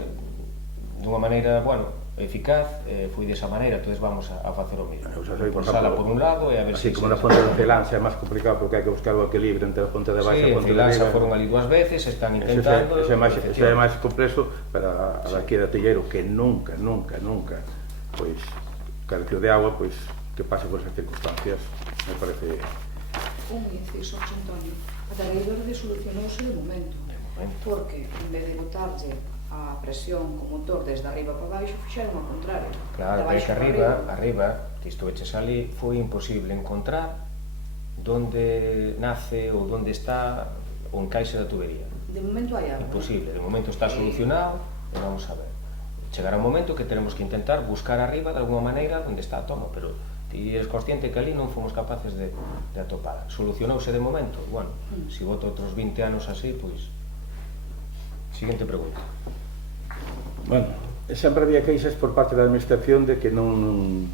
dunha maneira, bueno, eficaz, foi desa maneira, entonces vamos a facer o mesmo. Impulsala por un lado e a ver así se... como na fonte de Celansa é máis complicado porque hai que buscar o equilibrio entre a fonte de baixa e a fonte de riba. Sí, en Celansa foron ali 2 veces, están intentando... Ese é máis complexo para a daqui de Tilleiro, que nunca, pois, careció de agua, pois, que pase por esas circunstancias, me parece... Un inciso, José Antonio. A da Rei Verde solucionouse de momento, porque en vez de botarlle a presión co motor desde arriba para baixo, fixeron ao contrario. Claro, pero que arriba, que isto eches ali, foi imposible encontrar donde nace ou donde está o encaixe da tubería. De momento hai agua. Imposible, de momento está solucionado, e vamos a ver. Chegará un momento que tenemos que intentar buscar arriba de alguma maneira onde está a toma, pero ti eres consciente que ali non fomos capaces de atopar. Solucionouse de momento? Bueno, se boto outros 20 anos así, pois... Siguiente pregunta. Bueno, sempre había queixas por parte da administración de que non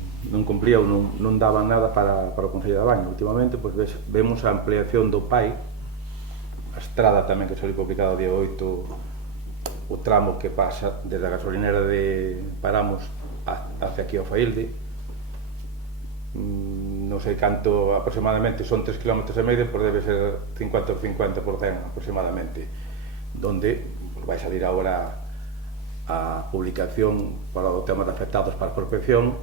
cumplía ou non daban nada para o Concello da Baña. Últimamente, pois, vemos a ampliación do PAI, a estrada tamén que saliu publicada o día 8, o tramo que pasa desde a gasolinera de Paramos hacia aquí ao Failde, non sei canto aproximadamente, son 3,5 km, pois debe ser 50 ou 50% aproximadamente, donde vai salir agora a publicación para o tema de afectados para a prospección,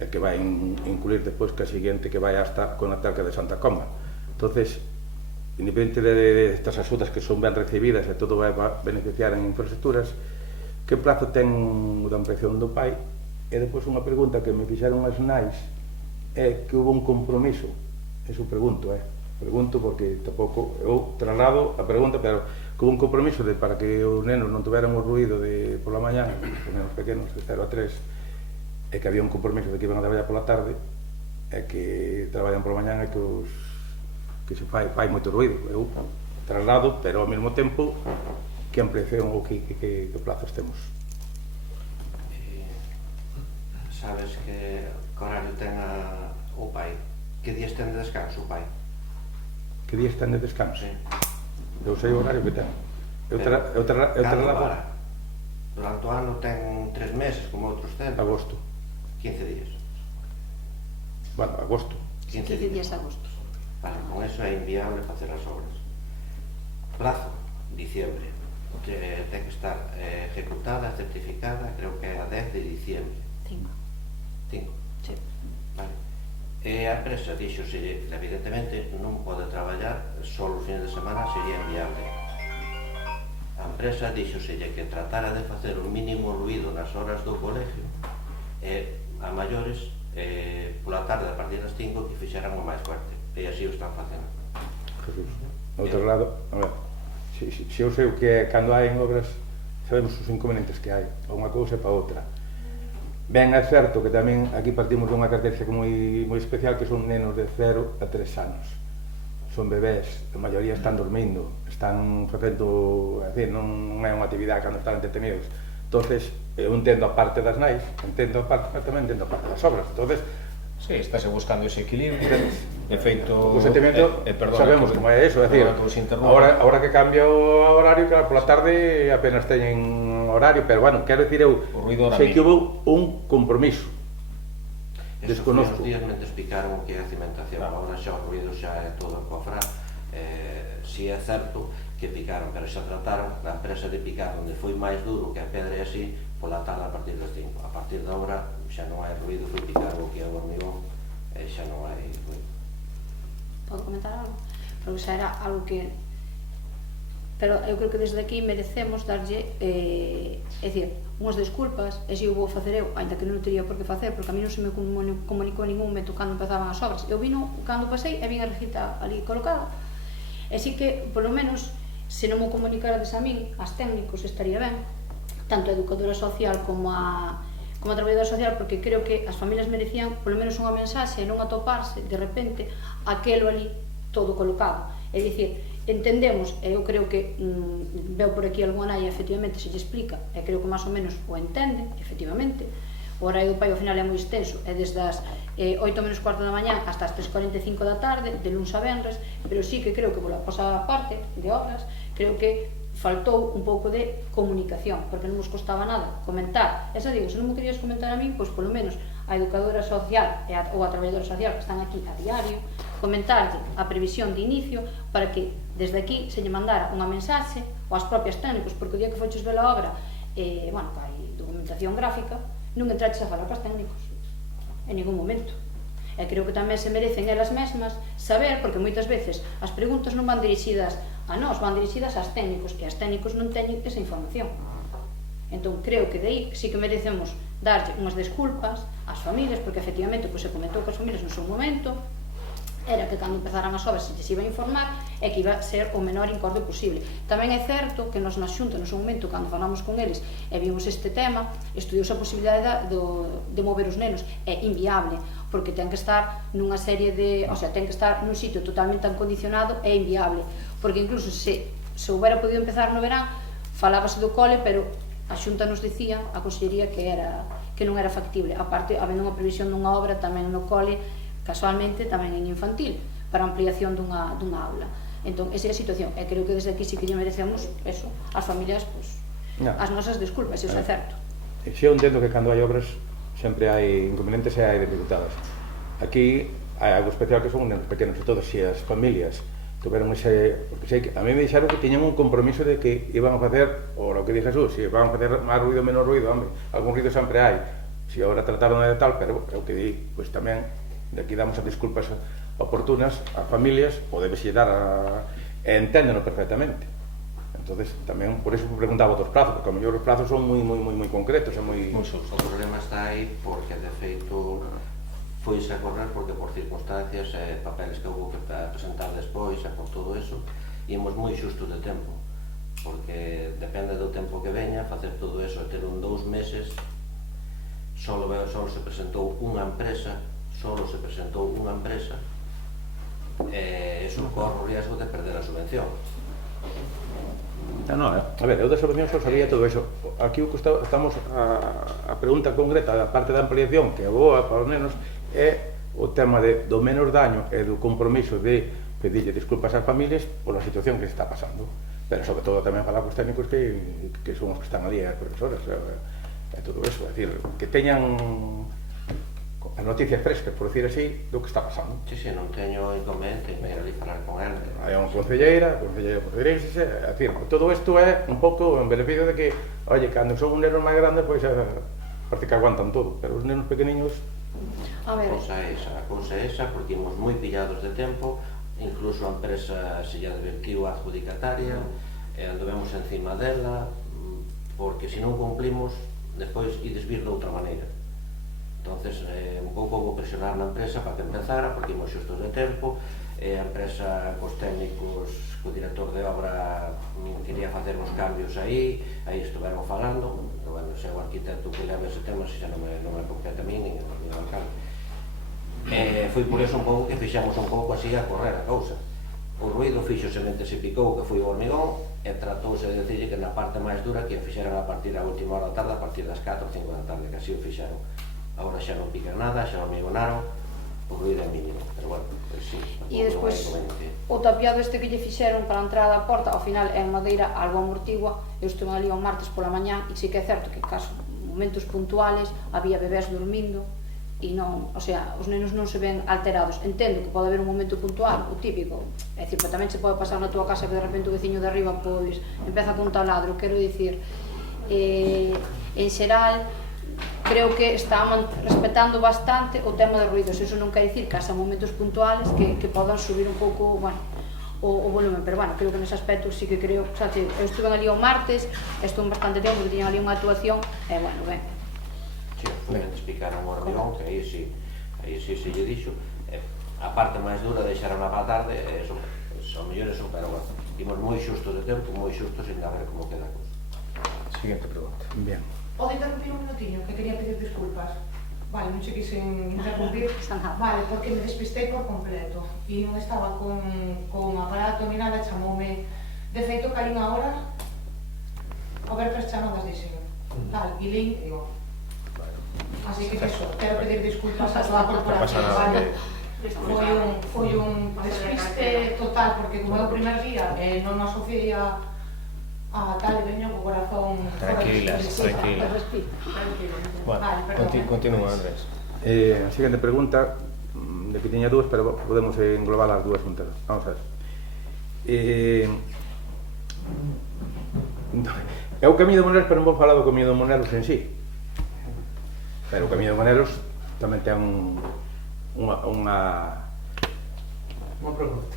e que vai incluir depois que a seguinte que vai hasta con a Talca de Santa Comba. Entonces, independente de estas axudas que son ben recibidas e todo vai beneficiar en infraestructuras, que prazo ten da ampliación do PAI? E depois unha pregunta que me fixeron as nais é que houve un compromiso, eso pregunto porque tampouco eu traslado a pregunta, pero que houve un compromiso para que os nenos non tuveran o ruido de pola mañá, os nenos pequenos de 0 a 3, e que había un compromiso de que iban a traballar pola tarde, e que traballan pola mañá e que se fai moito ruido. Eu traslado, pero ao mesmo tempo que ampliación ou que plazos temos. Sabes que horario ten o pai? Que días ten de descanso o pai? Que días ten de descanso? Sí. Eu sei o horario que ten. Eu traslado... Durante o ano ten 3 meses, como outros ten. Agosto. 15 días. Bueno, agosto. 15 días de agosto. Vale, con eso é inviable facer as obras. Plazo, diciembre. Que ten que estar ejecutada, certificada, creo que é a 10 de diciembre. 5. Sí. Vale. E a empresa dixose, evidentemente, non pode traballar só os fines de semana, sería inviable. A A empresa díxoselle que tratara de facer o mínimo ruido nas horas do colegio e a maiores pola tarde a partir das 5 que fixeran o máis fuerte, e así o están facendo. Jesús, ao outro lado, a ver, se eu sei o que é cando hai en obras, sabemos os inconvenientes que hai, para unha cousa e para outra. Ben, é certo que tamén aquí partimos dunha característica moi especial, que son nenos de 0 a 3 anos. Son bebés, a maioría están dormindo, están facendo, é dicir, non é unha actividade cando están entretenidos. Entonces, eu entendo a parte das nais, entendo a parte, pero tamén entendo a parte das obras. Entonces, sí, estáse buscando ese equilibrio. De feito, o sentimento, sabemos como é eso, é dicir, ahora que cambia o horario, claro, pola tarde apenas teñen horario, pero bueno, quero dicir eu, sei que houve un compromiso. Desconozco. Os días me explicaron que é a cimentación, agora xa o ruido xa é todo en cofra. Si é certo que picaron, pero xa trataron na empresa de picar onde foi máis duro que a pedra e así, pola tarde a partir das 5. A partir da hora xa non hai ruido, foi picar o que é o hormigón e xa non hai ruido. Podo comentar algo? Porque xa era algo que... Pero eu creo que desde aquí merecemos darlle, é dicir, unhas desculpas, e se o vou facer eu, ainda que non o teria por que facer, porque a mí non se me comunicou ningún momento cando empezaban as obras. Eu vino, cando pasei, e vin a Regita ali colocada. E si que, polo menos, se non mo comunicarades a min, as técnicos, estaría ben, tanto a educadora social como a traballadora social, porque creo que as familias merecían polo menos unha mensaxe e non atoparse de repente aquelo ali todo colocado. É dicir, entendemos, e eu creo que veo por aquí algunha nai, efectivamente se lle explica, e creo que máis ou menos o entende, efectivamente. O horario do pai ao final é moi extenso, é desde as 8 menos cuarto da mañá hasta as 3:45 da tarde, de luns a venres, pero sí que creo que pola pasada parte de obras, creo que faltou un pouco de comunicación, porque non nos costaba nada comentar. Esa digo, se non me querías comentar a min, pois polo menos a educadora social ou a traballadora social que están aquí a diario, comentarlle a previsión de inicio para que desde aquí se lle mandara unha mensaxe ou as propias técnicos, porque o día que foches ver a obra, bueno, que hai documentación gráfica, non entraches a falar para os técnicos en ningún momento. E creo que tamén se merecen elas mesmas saber, porque moitas veces as preguntas non van dirixidas a nós, van dirixidas aos técnicos, e as técnicos non teñen esa información. Entón, creo que de aí sí que merecemos darlle unhas desculpas ás familias, porque efectivamente se comentou que as familias no seu momento era que cando empezaran as obras se lles iba a informar e que iba a ser o menor incordio posible. Tamén é certo que nos na Xunta, no seu momento, cando falamos con eles e vimos este tema, estudiouse a posibilidade de mover os nenos. É inviable, porque ten que estar nunha serie de... O sea, ten que estar nun sitio totalmente acondicionado, é inviable, porque incluso se houbera podido empezar no verán, falábase do cole, pero a Xunta nos dicía, a Consellería, que non era factible. A parte, habendo unha previsión dunha obra tamén no cole, casualmente tamén en infantil, para ampliación dunha aula. Entón, esa é a situación, e creo que desde aquí sí que lle merecemos eso, as familias, pues, as nosas desculpas, eso é certo. Se eu entendo que cando hai obras sempre hai inconvenientes e hai dificultades. Aquí hai algo especial que son nenos pequenos, e todos, se as familias tuveron ese... Porque sei que a mí me dixeron que tiñan un compromiso de que iban a facer, ou o que di Jesús, se iban a facer máis ruido, menos ruido, hombre, algún ruido sempre hai. Se agora trataron de tal, pero é o que di, pois tamén de aquí damos as disculpas oportunas ás familias, o debese dar e enténdeno perfectamente. Entonces, tamén por eso preguntaba dos prazos, porque a mellor os prazos son moi concretos e moi xustos. O problema está aí porque, de feito, foise a correr porque por circunstancias e papeles que houve que presentar despois e por todo eso, ímos moi xustos de tempo, porque depende do tempo que veña, facer todo eso e ter 2 meses, solo se presentou unha empresa, e iso corre o riesgo de perder a subvención. A ver, eu da subvención só sabía todo eso. Aquí o que estamos a pregunta concreta da parte da ampliación, que é boa para os nenos, é o tema do menos daño e do compromiso de pedirlle disculpas ás familias pola situación que se está pasando, pero sobre todo tamén falar cos técnicos que son os que están ali, as profesoras e todo eso, é dicir, que teñan as noticias frescas, por decir así, do que está pasando. Si, non teño inconveniente en ir ali falar con ele. Hai unha concelleira por dirixirse, é dicir, todo isto é un pouco en beneficio de que, oye, cando son un nenos máis grandes, pois parece que aguantan todo, pero os nenos pequeniños... A cousa é esa, porque imos moi pillados de tempo, incluso a empresa se lle advertiu a adjudicataria, anduvemos encima dela, porque se non cumplimos, despois ides vir de outra maneira. Entonces, un pouco vou presionar na empresa para que empezara, porque imos xustos de tempo, a empresa cos técnicos, co director de obra quería facer uns cambios aí estuveron falando, pero bueno, se é o arquitecto que leva ese tema, se xa non me compete a mí, nin ao alcalde. Foi por eso un pouco que fixamos un pouco así a correr a cousa. O ruido fixose mente se picou, que foi o hormigón, e tratouse de decirlle que na parte máis dura que a fixeran a partir da última hora da tarde, a partir das 4 ou 5 da tarde, que así o fixeron. Agora xa non pican nada, xa hormigonaron, o ruido é mínimo, pero bueno, pues sí. E despois, o tapiado este que lle fixeron para a entrada da porta, ao final é en madeira algo amortigua. Eu estuve ali o martes pola mañá e sí que é certo que caso momentos puntuales había bebés dormindo e non, o sea, os nenos non se ven alterados. Entendo que pode haber un momento puntual, o típico, é dicir, pero tamén se pode pasar na túa casa que de repente o veciño de arriba pois empeza con taladro, quero dicir, en xeral creo que estamos respetando bastante o tema de ruidos. Eso non quer dicir que hasa momentos puntuales que podan subir un pouco, bueno, o volumen, pero bueno, creo que nese aspecto sí que creo, o sea, eu estuve ali o martes, estuve bastante tempo porque tiñan ali unha actuación, e bueno, ben. Sí, me explicaron o hormigón, que aí sí se lle dixo, a parte máis dura deixaron para a tarde, eso, ao mellor eso, pero bueno, imos moi xustos de tempo, moi xustos, sin a ver como queda a cosa. Siguiente pregunta. Bien. Pode interrumpir un minutiño, que quería pedir disculpas. Vale, non che quixen interrumpir. Vale, porque me despistei por completo e non estaba con aparato ni nada, chamoume. De feito, caí unha hora a ver 3 chamadas de xen. Tal, e leí, digo. Así que eso, quero pedir disculpas a toda a corporación. Foi un despiste total, porque como é o primer día, non nos asociei a tal e veño co corazón... Tranquilas. Bueno, continúa, Andrés. A seguinte pregunta, de que tiña dúas, pero podemos englobar as dúas juntas. Vamos a ver. É o Camiño de Moneros, pero non vou falar do Camiño de Moneros en sí. Pero o Camiño de Moneros tamén ten unha pregunta.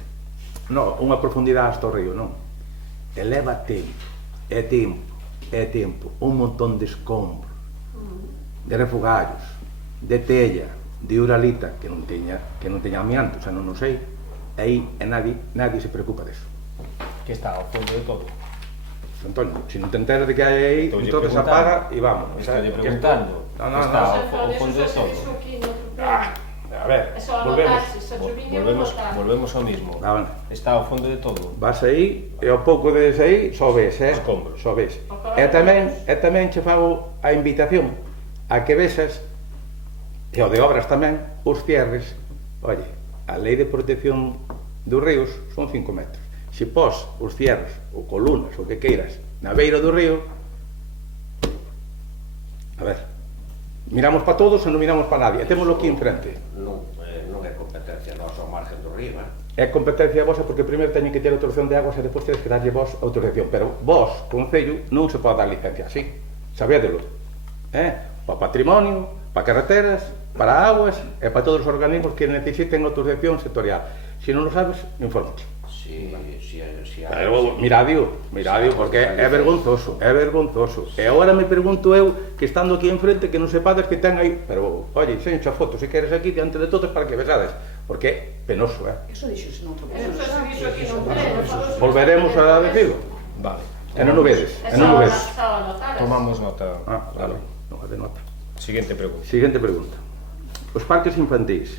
No, unha profundidade hasta o río, non? Eleva tempo, un montón de escombros, de refugallos, de tella, de uralita, que non teña amianto, xa non o sei, e aí nadie se preocupa deso. Que está ao fondo de todo. Antonio, se non te enteras de que hai aí, entonces apaga e vamos. Estou preguntando. Está ao fondo de todo. A ver, volvemos ao mismo. Está ao fondo de todo. Vas aí e ao pouco de aí só ves, escombros. Só ves. E tamén che fago a invitación a que vexas, e o de obras tamén, os cierres. Oye, a lei de protección dos ríos son 5 metros. Se pos os cierres ou columnas, o que queiras, na beira do río, a ver, miramos para todos e non miramos para nadie, e témoslo aquí enfrente. Non é competencia nosa ao margen do río, É competencia vosa porque primeiro teñen que ter autorización de aguas e depois tedes que darlle vos autorización, pero vos, concello, non se pode dar licencia así, sabédelo, para patrimonio, para carreteras, para aguas e para todos os organismos que necesiten autorización sectorial. Se non lo sabes, infórmate. Pero miradio, porque é vergonzoso. E agora me pregunto eu, que estando aquí enfrente, que non sepades que ten aí, pero, oye, sencho a foto, se queres aquí diante de todos para que vexades, porque é penoso, Eso dixose noutro pleno. Eso se dixo aquí no pleno. Volveremos a decirlo. Vale. E non o vedes, Tomamos nota. Vale, non de nota. Siguiente pregunta. Os parques infantís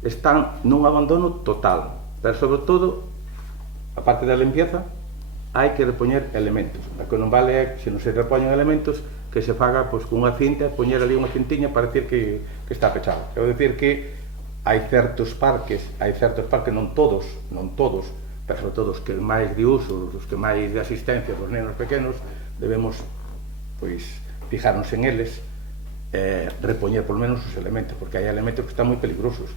están nun abandono total, pero sobre todo, a parte da limpieza, hai que repoñer elementos. O que non vale é, se non se repoñen elementos, que se faga pois, cunha cinta, poñer ali unha cintiña para decir que está pechado. É dicir que hai certos parques, non todos, pero sobre todo os que máis de uso, os que máis de asistencia dos nenos pequenos, debemos pois fijarnos en eles, repoñer polo menos os elementos, porque hai elementos que están moi peligrosos.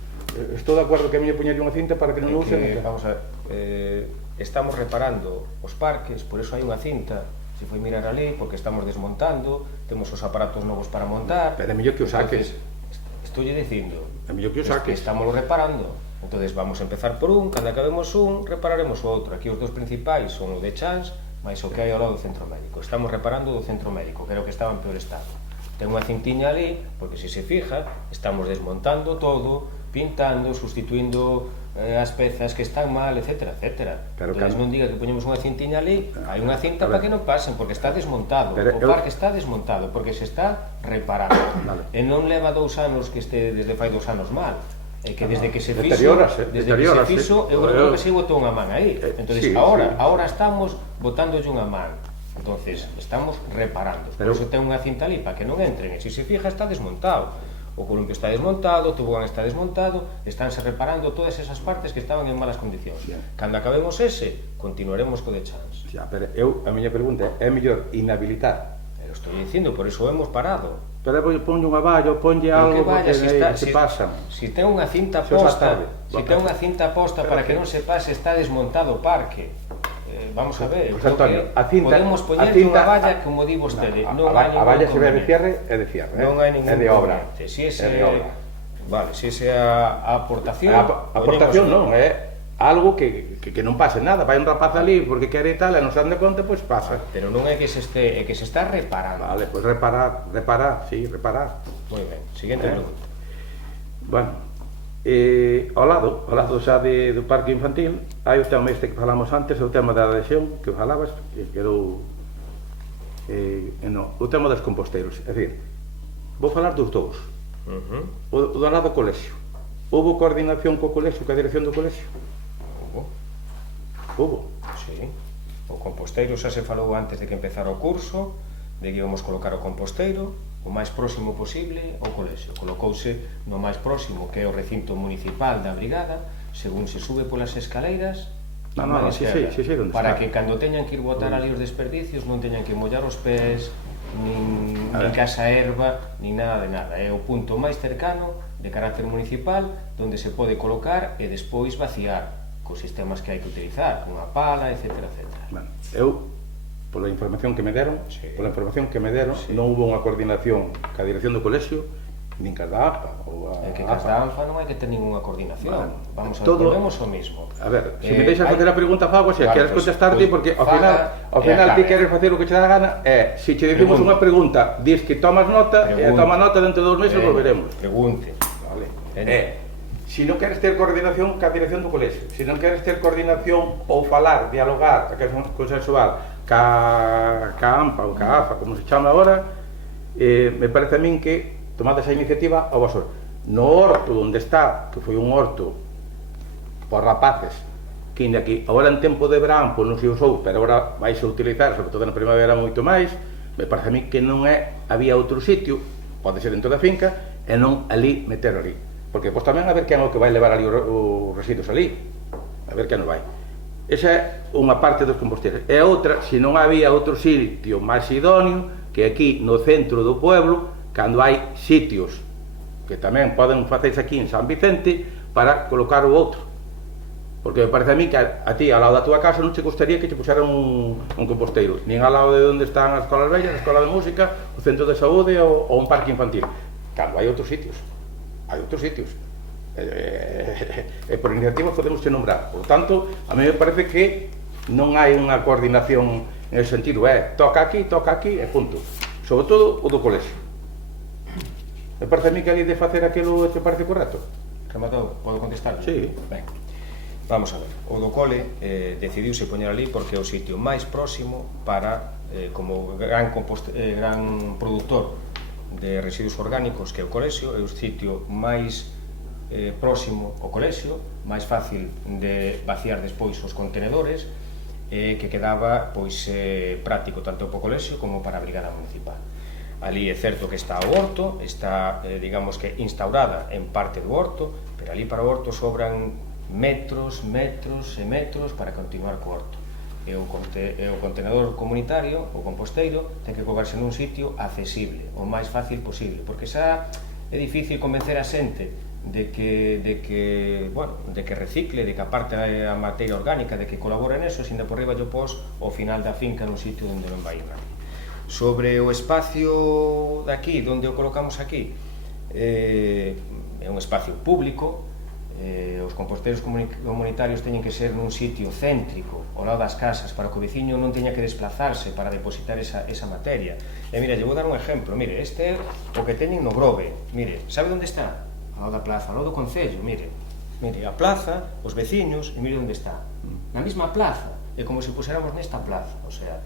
Estou de acordo que a miña poñerlle unha cinta para que non o usen. Vamos a ver, estamos reparando os parques, por eso hai unha cinta, se foi mirar ali, porque estamos desmontando, temos os aparatos novos para montar. Pero é mellor que o saques. Estou dicindo, é mellor que o saques. Estamos reparando, entonces vamos a empezar por un, cando acabemos un, repararemos o outro. Aquí os dos principais son o de Chans máis o que hai ao lado do centro médico. Estamos reparando do centro médico, que era o que estaba en peor estado. Ten unha cintiña ali, porque se se fija, estamos desmontando todo, pintando, sustituindo as pezas que están mal, etc, etc. Entón, non diga que poñemos unha cintiña ali, hai unha cinta para que non pasen, porque está desmontado, o parque está desmontado, porque se está reparando. E non leva 2 anos que este desde fai 2 anos mal, é que desde que se fixo, eu creo que se botou unha man aí. Entón, agora estamos botándolle unha man. Entonces, estamos reparando. Por iso ten unha cinta ali para que non entren, e se se fija está desmontado. O columpio está desmontado, o tobogán está desmontado, estánse reparando todas esas partes que estaban en malas condicións. Cando acabemos ese, continuaremos co de chans. Pero a miña pregunta é mellor inhabilitar? Pero estou dicindo, por iso hemos parado. Pero ponlle unha valla ou ponlle algo porque se pasan. Si ten unha cinta posta, para que non se pase, está desmontado o parque. Vamos a ver, podemos poñer unha valla, como di vostede, non hai ningún a valla se ve de cierre, é de cierre, non hai ningún inconveniente. Si ese é a aportación, non, é algo que non pase nada, vai un rapaz ali porque quere tal, e non se dan de conta, pois pasa. Pero non é que se está reparando. Vale, pois reparar. Moi ben, seguinte pregunta. Bueno, ao lado xa do parque infantil hai o tema este que falamos antes, o tema da adhesión que falabas, que quedou o tema dos composteiros. É dicir, vou falar dos dous. O do lado do colexio, houve coordinación co colexio, coa dirección do colexio? Houve? Sí, o composteiro xa se falou antes de que empezara o curso, de que íbamos colocar o composteiro o máis próximo posible ao colexio. Colocouse no máis próximo, que é o recinto municipal da brigada, según se sube polas escaleiras, para que cando teñan que ir botar ali os desperdicios non teñan que mollar os pés, nin casa erva, nin nada de nada. É o punto máis cercano de carácter municipal onde se pode colocar e despois vaciar cos sistemas que hai que utilizar, unha pala, etc. Eu, pola información que me deron, non hubo unha coordinación ca dirección do colexio, nin cas da APA. É que cas da ANFA non hai que ter ninguna coordinación. Vamos a ver, volvemos ao mismo. A ver, se me deixas facer a pregunta, Fago, se queres contestarte, porque ao final ti queres facer o que che dá gana, se che dicimos unha pregunta, dis que tomas nota, e toma nota dentro de 2 meses volveremos. Pregunte. Se non queres ter coordinación ca dirección do colexio, se non queres ter coordinación ou falar, dialogar, que é consensual, ca AMPA ou ca AFA, como se chama agora, me parece a min que tomades a iniciativa ao vasor. No horto onde está, que foi un horto por rapaces, que ainda aquí, agora en tempo de verán, pois non se usou, pero agora vais a utilizar, sobre todo na primavera moito máis, me parece a min que non había outro sitio, pode ser dentro da finca, e non ali meter ali. Porque pois tamén a ver quen é o que vai levar ali os residuos ali, a ver quen non vai. Esa é unha parte dos composteiros. E outra, se non había outro sitio máis idóneo, que aquí no centro do pueblo, cando hai sitios que tamén poden facerse aquí en San Vicente, para colocar o outro. Porque me parece a mí que a ti, ao lado da túa casa, non te gustaría que te puxeran un composteiro, nin ao lado de onde están as escolas bellas, a escola de música, o centro de saúde ou un parque infantil. Cando hai outros sitios. E por iniciativa podemos te nombrar. Por tanto, a mí me parece que non hai unha coordinación en ese sentido, toca aquí e punto. Sobre todo o do colexio. Me parece a mí que ali de facer aquilo te parece correcto. Rematado, podo contestar? Sí. Ben, vamos a ver, o do cole decidiuse poñer ali porque é o sitio máis próximo para, como gran productor de residuos orgánicos, que é o colexio, é o sitio máis próximo ao colexio, máis fácil de vaciar despois os contenedores, que quedaba pois práctico tanto para o colexio como para a brigada municipal. Ali é certo que está o horto, está, digamos que, instaurada en parte do horto, pero ali para o horto sobran metros e metros para continuar co horto. E o contenedor comunitario, o composteiro, ten que colocarse nun sitio accesible, o máis fácil posible, porque xa é difícil convencer a xente de que recicle, de que aparte a materia orgánica, de que colabore neso, sinda por riba yo pos ao final da finca nun sitio onde non vai ir nadie. Sobre o espacio daqui, onde o colocamos aquí, é un espacio público, os composteiros comunitarios teñen que ser nun sitio céntrico, ao lado das casas, para que o veciño non teña que desplazarse para depositar esa materia. E mira, lle vou dar un exemplo. Mire, este é o que teñen no Grove. Mire, sabe onde está? Ao lado da plaza, ao lado do Concello, mire, a plaza, os veciños, e mire onde está. Na mesma plaza, é como se puséramos nesta plaza, o sea,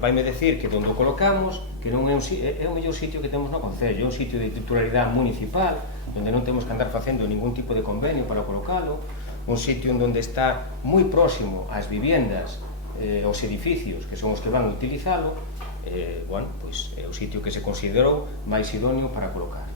vaime decir que onde o colocamos, que non é o mellor sitio que temos no Concello, é un sitio de titularidade municipal, onde non temos que andar facendo ningún tipo de convenio para colocalo, un sitio onde está moi próximo ás viviendas, aos edificios que son os que van a utilizalo, bueno, pois é o sitio que se considerou máis idóneo para colocar.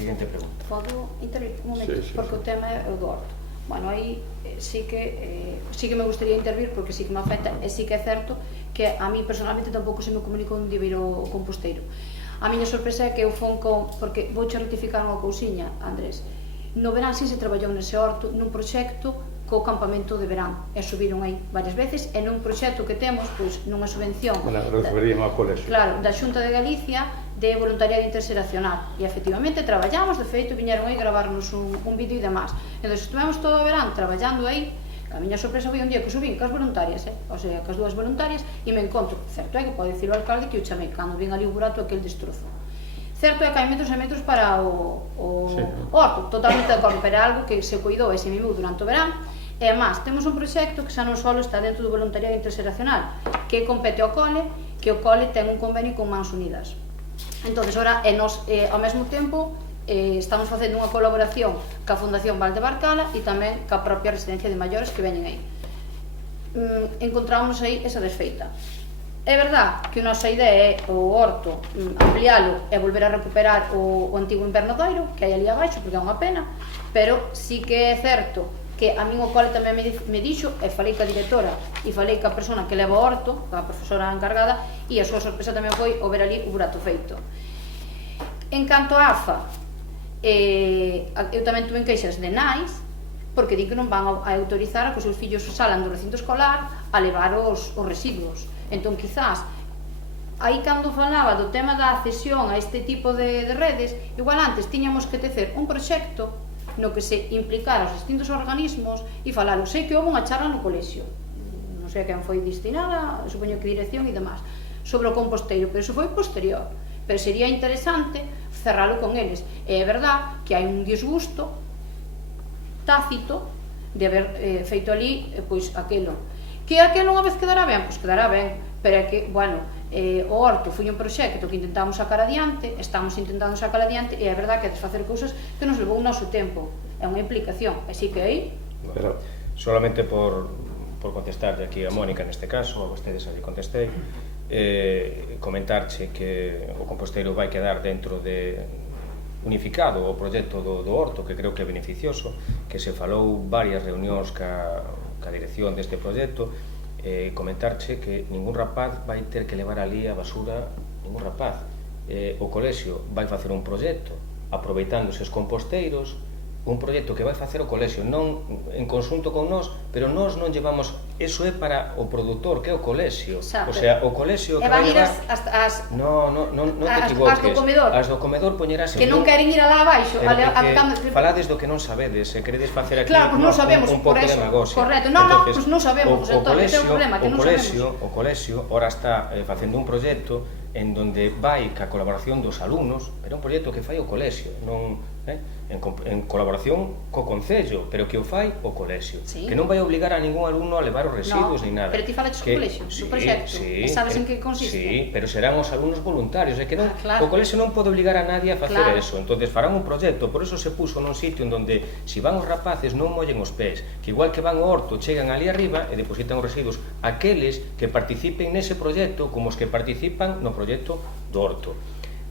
Siguiente pregunta. Podo intervir un momento, porque o tema é o do horto. Bueno, aí sí que me gustaría intervir, porque sí que me afecta, e sí que é certo que a mí personalmente tampouco se me comunicou onde iba ir o composteiro. A miña sorpresa é que eu fon con, porque vouche rectificar unha cousiña, Andrés, no verán sí se traballou nese horto nun proxecto co campamento de verán, e subiron aí varias veces, e nun proxecto que temos, pois, nunha subvención referíamos ao colexio, claro, da Xunta de Galicia de voluntariado interxeracional, e efectivamente traballamos, de feito viñeron aí gravarnos un vídeo e demás. Entón, estivemos todo o verán traballando aí. A miña sorpresa foi un día que subín cas voluntarias, o sea, cas dúas voluntarias, e me encontro, certo é que pode dicir o alcalde que o chamei cando vin ali o burato aquel destrozo. Certo é que hai metros e metros para o horto, totalmente de acordo, pero é algo que se cuidou e se mimou durante o verán. E además, temos un proxecto que xa non só está dentro do voluntariado interxeracional, que compete ao cole, que o cole ten un convenio con Mans Unidas. Entón, ora, ao mesmo tempo, estamos facendo unha colaboración ca Fundación Valdebarcala e tamén ca propia residencia de maiores que veñen aí. Encontramos aí esa desfeita. É verdad que a nosa idea é o horto ampliálo e volver a recuperar o antigo invernadoiro que hai ali abaixo, porque é unha pena, pero sí que é certo que a min o cole tamén me dixo, e falei ca directora e falei ca persona que leva o horto, a profesora encargada, e a súa sorpresa tamén foi o ver ali o burato feito. En canto a AFA, eu tamén tuve queixas de nais, porque din que non van a autorizar a que os seus fillos salan do recinto escolar a levar os residuos. Entón, quizás, aí cando falaba do tema da accesión a este tipo de redes, igual antes tiñamos que tecer un proxecto no que se implicara os distintos organismos e falalo. Sei que houve unha charla no colexio, non sei a quen foi destinada, supoño que dirección e demás, sobre o composteiro, pero iso foi posterior. Pero sería interesante cerralo con eles. E é verdad que hai un disgusto tácito de haber feito ali, pois, aquelo. Que aquelo unha vez quedará ben? Pois quedará ben, pero é que, bueno, o horto foi un proxecto que intentamos sacar adiante, estamos intentando sacar adiante, e é verdad que é desfacer cousas que nos levou o noso tempo, é unha implicación, así que aí... Bueno, solamente por contestarlle aquí a Mónica neste caso, a vostedes ali contestei, comentarche que o composteiro vai quedar dentro de unificado o proxecto do horto, que creo que é beneficioso, que se falou varias reunións ca dirección deste proxecto, comentarche que ningún rapaz vai ter que levar ali a basura, ningún rapaz. O colexio vai facer un proxecto aproveitando eses composteiros, un proxecto que vai facer o colexio, non en conxunto con nós, pero nós non llevamos, eso é para o produtor, que é o colexio. O sea, o colexio que vai levar... Non te equivoques. As do comedor poñerase... Que non queren ir alá abaixo. Falades do que non sabedes, se queredes facer aquí un pouco de demagogia. Correcto, non, pois non sabemos, entón, é un problema que non sabemos. O colexio ora está facendo un proxecto en donde vai ca colaboración dos alumnos, pero é un proxecto que fai o colexio, non... en colaboración co Concello, pero que o fai o colexio, que non vai obligar a ningún alumno a levar os residuos ni nada. Pero ti falaches co colexio, do proxecto, e sabes en que consiste? Sí, pero serán os alumnos voluntarios, é que non, o colexio non pode obligar a nadie a facer eso, entonces farán un proxecto, por eso se puso nun sitio en donde si van os rapaces non mollen os pés, que igual que van ao horto chegan ali arriba e depositan os residuos aqueles que participen nese proxecto como os que participan no proxecto do horto.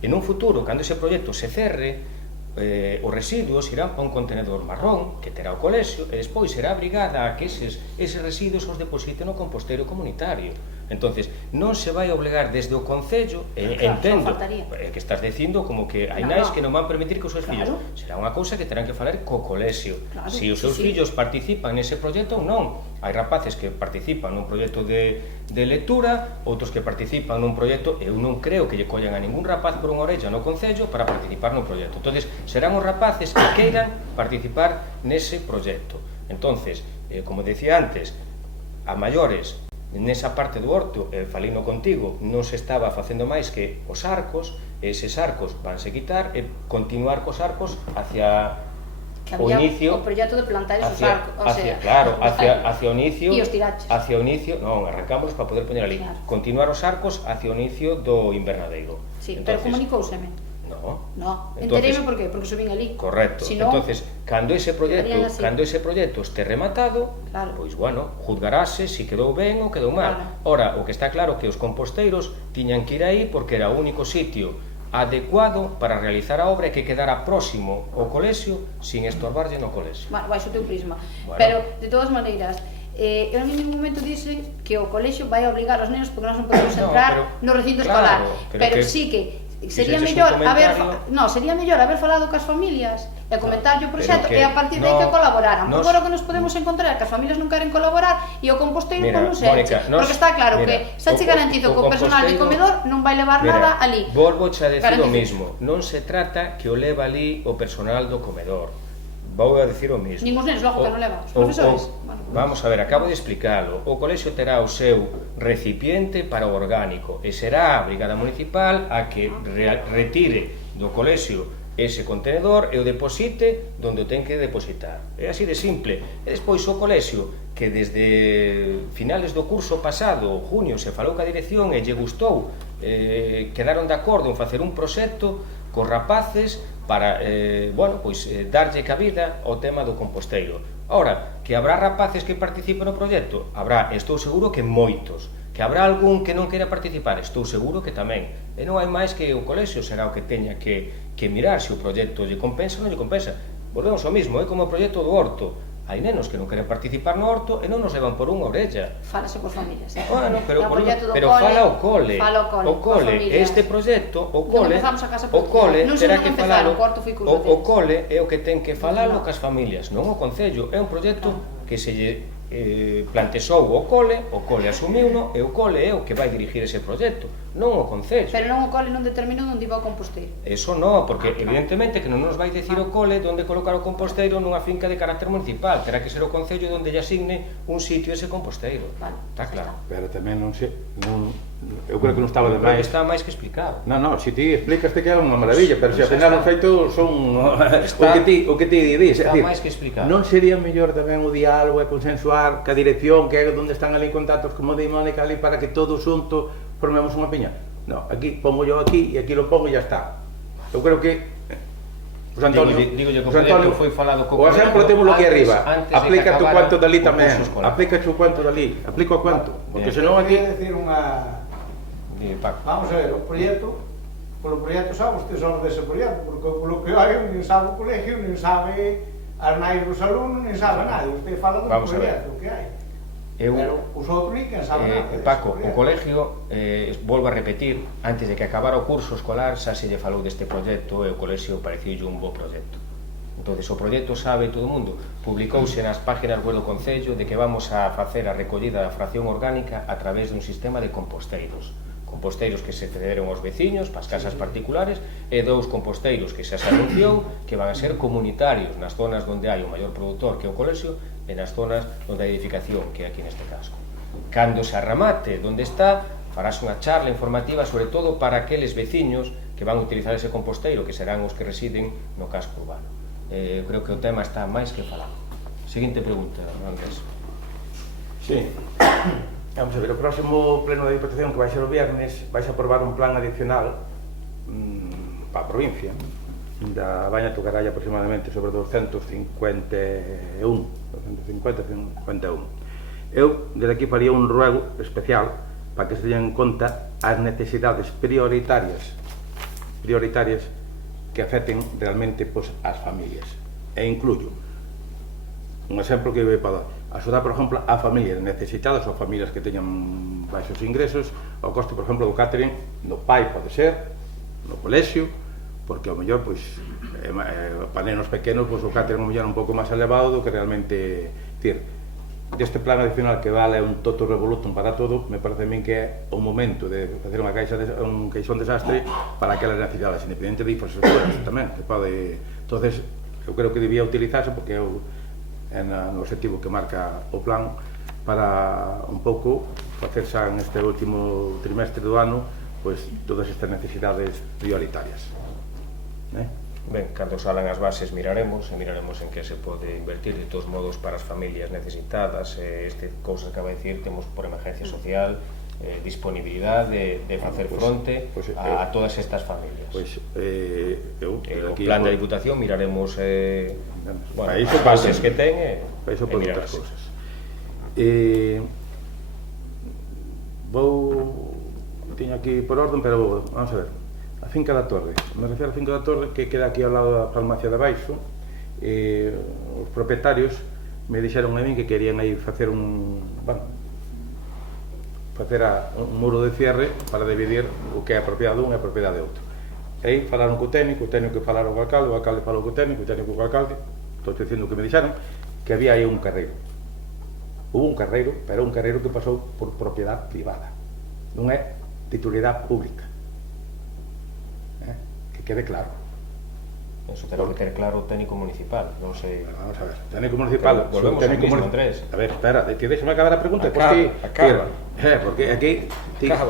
En un futuro, cando ese proxecto se cerre, os residuos irán a un contenedor marrón que terá o colexio e despois será obrigada a que eses residuos os depositen no composteiro comunitario. Entonces, non se vai obligar desde o Concello, entendo, que estás dicindo como que hai nais que non van permitir que os seus fillos, será unha cousa que terán que falar co colexio. Se os seus fillos participan nese proxecto ou non. Hai rapaces que participan nun proxecto de lectura, outros que participan nun proxecto, eu non creo que lle collan a ningún rapaz por unha orella no Concello para participar nun proxecto. Entonces, serán os rapaces que queiran participar nese proxecto. Entonces, como decía antes, a maiores, nesa parte do horto, falino contigo, non se estaba facendo máis que os arcos, eses arcos vanse quitar e continuar cos arcos hacia o inicio, o proxecto de plantar esos arcos, claro, hacia o inicio, e os tiraches. Hacia o inicio, non, arrancamos para poder poñer ali, continuar os arcos hacia o inicio do invernadeiro. Sí, pero comunicouseme. No. Entereime por qué? Porque subín ali. Correcto. Entonces, cando ese proxecto este rematado, pois, bueno, juzgarase se quedou ben ou quedou mal. Ora, o que está claro que os composteiros tiñan que ir aí porque era o único sitio adecuado para realizar a obra e que quedara próximo ao colexio sin estorbarlle no colexio. Bueno, baixo o teu prisma. Pero, de todas maneiras, eu en ningún momento dixen que o colexio vai obligar aos nenos porque nós non podemos entrar no recinto escolar. Pero sí que sería mellor haber falado cas familias e comentarlle o proxecto e a partir de aí que colaboraran. Porque agora que nos podemos encontrar que as familias non queren colaborar e o composteiro non se eche. Porque está claro que xa che garantizo que o personal de comedor non vai levar nada ali. Volvoche a decir o mismo. Non se trata que o leva ali o personal do comedor. Vou a decir o mismo. Nin os nenos logo que non levan, os profesores. Vamos a ver, acabo de explicalo. O colexio terá o seu recipiente para o orgánico e será a Brigada Municipal a que retire do colexio ese contenedor e o deposite onde o ten que depositar. É así de simple. E despois o colexio, que desde finales do curso pasado, junio, se falou ca dirección e lle gustou, quedaron de acordo en facer un proxecto cos rapaces para, darlle cabida ao tema do composteiro. Ora, que habrá rapaces que participen no proxecto? Habrá, estou seguro que moitos. Que habrá algún que non queira participar? Estou seguro que tamén. E non hai máis que o colexio será o que teña que mirar se o proxecto lle compensa ou non lle compensa. Volvemos ao mismo, é como o proxecto do horto. Hai nenos que non queren participar no horto e non nos levan por unha orella. Fálase por familias, Bueno, pero fala o cole. O cole, este proxecto, o cole terá que falalo. O cole é o que ten que falalo cas familias, non o Concello. É un proxecto que se lle plantexou o cole asumiuno e o cole é o que vai dirigir ese proxecto, non o Concello. Pero non o cole non determinou onde iba o composteiro. Eso non, porque evidentemente que non nos vai decir o cole onde colocar o composteiro nunha finca de carácter municipal, terá que ser o Concello onde lle asigne un sitio ese composteiro. Está claro. Pero tamén non sei, eu creo que non estaba de máis. Está máis que explicado. Non, se ti explicaste que é unha maravilla, pero se apenas non feito son o que ti dís. Está máis que explicado. Non sería mellor tamén o diálogo e consensuar ca dirección, que é onde están ali en contactos, como di Mónica ali, para que todos xuntos formemos unha piña? Non, aquí pongo yo aquí e aquí lo pongo e ya está. Eu creo que José Antonio, foi falado co o exemplo temos aquí arriba, aplica tu cuanto dali tamén, aplica tu cuanto dali, aplica o cuanto, porque senón aquí... Vamos a ver, o proxecto, polo proxecto sabe usted só dese proxecto, porque polo que hai, nin sabe o colegio, nin sabe as nais dos alumnos, nin sabe nada, usted fala do proxecto que hai. Pero os outros nin que sabe nada. Paco, o colegio, volvo a repetir, antes de que acabara o curso escolar, xa se lle falou deste proxecto e o colexio pareceulle un bo proxecto. Entón, o proxecto sabe todo o mundo, publicouse nas páginas web do Concello de que vamos a facer a recollida da fracción orgánica a través dun sistema de composteiros. Composteiros que se cederon aos veciños, para as casas particulares, e 2 composteiros que xa se anunciou que van a ser comunitarios nas zonas onde hai o maior produtor que é o colexio e nas zonas onde hai edificación, que é aquí neste casco. Cando se arramate onde está, farás unha charla informativa sobre todo para aqueles veciños que van a utilizar ese composteiro, que serán os que residen no casco urbano. Creo que o tema está máis que falado. Seguinte pregunta, Andrés. Sí. Vamos a ver, o próximo pleno de Diputación que vai ser o viernes vais a aprobar un plan adicional para a provincia da Baña tocará aproximadamente sobre 251. Eu, desde aquí, faría un ruego especial para que se teñan en conta as necesidades prioritarias que afecten realmente as familias. E incluyo un exemplo que vai para dar. Axudar, por exemplo, a familias necesitadas ou familias que teñan baixos ingresos ao coste, por exemplo, do catering do pai, pode ser, no colexio, porque ao mellor, pois, para nenos pequenos, pois o catering ao mellor é un pouco máis elevado do que realmente dir. Deste plan adicional que vale un toto revolutum para todo, me parece a min que é o momento de facer un caixón desastre para aquelas necesidades, independente de infraestructuras tamén, que pode... Entonces, eu creo que debía utilizarse porque é no objetivo que marca o plan para un pouco facer xa neste último trimestre do ano pois todas estas necesidades prioritarias. Ben, cando salan as bases miraremos en que se pode invertir de todos modos para as familias necesitadas, cousas que acaba de dicir, temos por emergencia social disponibilidade de facer fronte a todas estas familias. O plan da Diputación miraremos as bases que ten e mirarás. Teño aquí por orden, pero vamos a ver. A Finca da Torre, me refiero a Finca da Torre que queda aquí ao lado da farmacia de Baixo. Os propietarios me dixeron a min que querían aí facer un muro de cierre para dividir o que é a propiedade dun e a propiedade de outro. E aí falaron co técnico que falaron co alcalde, o alcalde falou co técnico co alcalde. Estou dicindo que me dixeron que había aí un carreiro. Hubo un carreiro, pero un carreiro que pasou por propiedade privada. Non é titularidade pública. Que quede claro. Eso ten que ter claro o técnico municipal, non sei... Vamos a ver, o técnico municipal... Volvemos ao mismo, Andrés. A ver, espera, deixame acabar a pregunta. Acaba. Porque aquí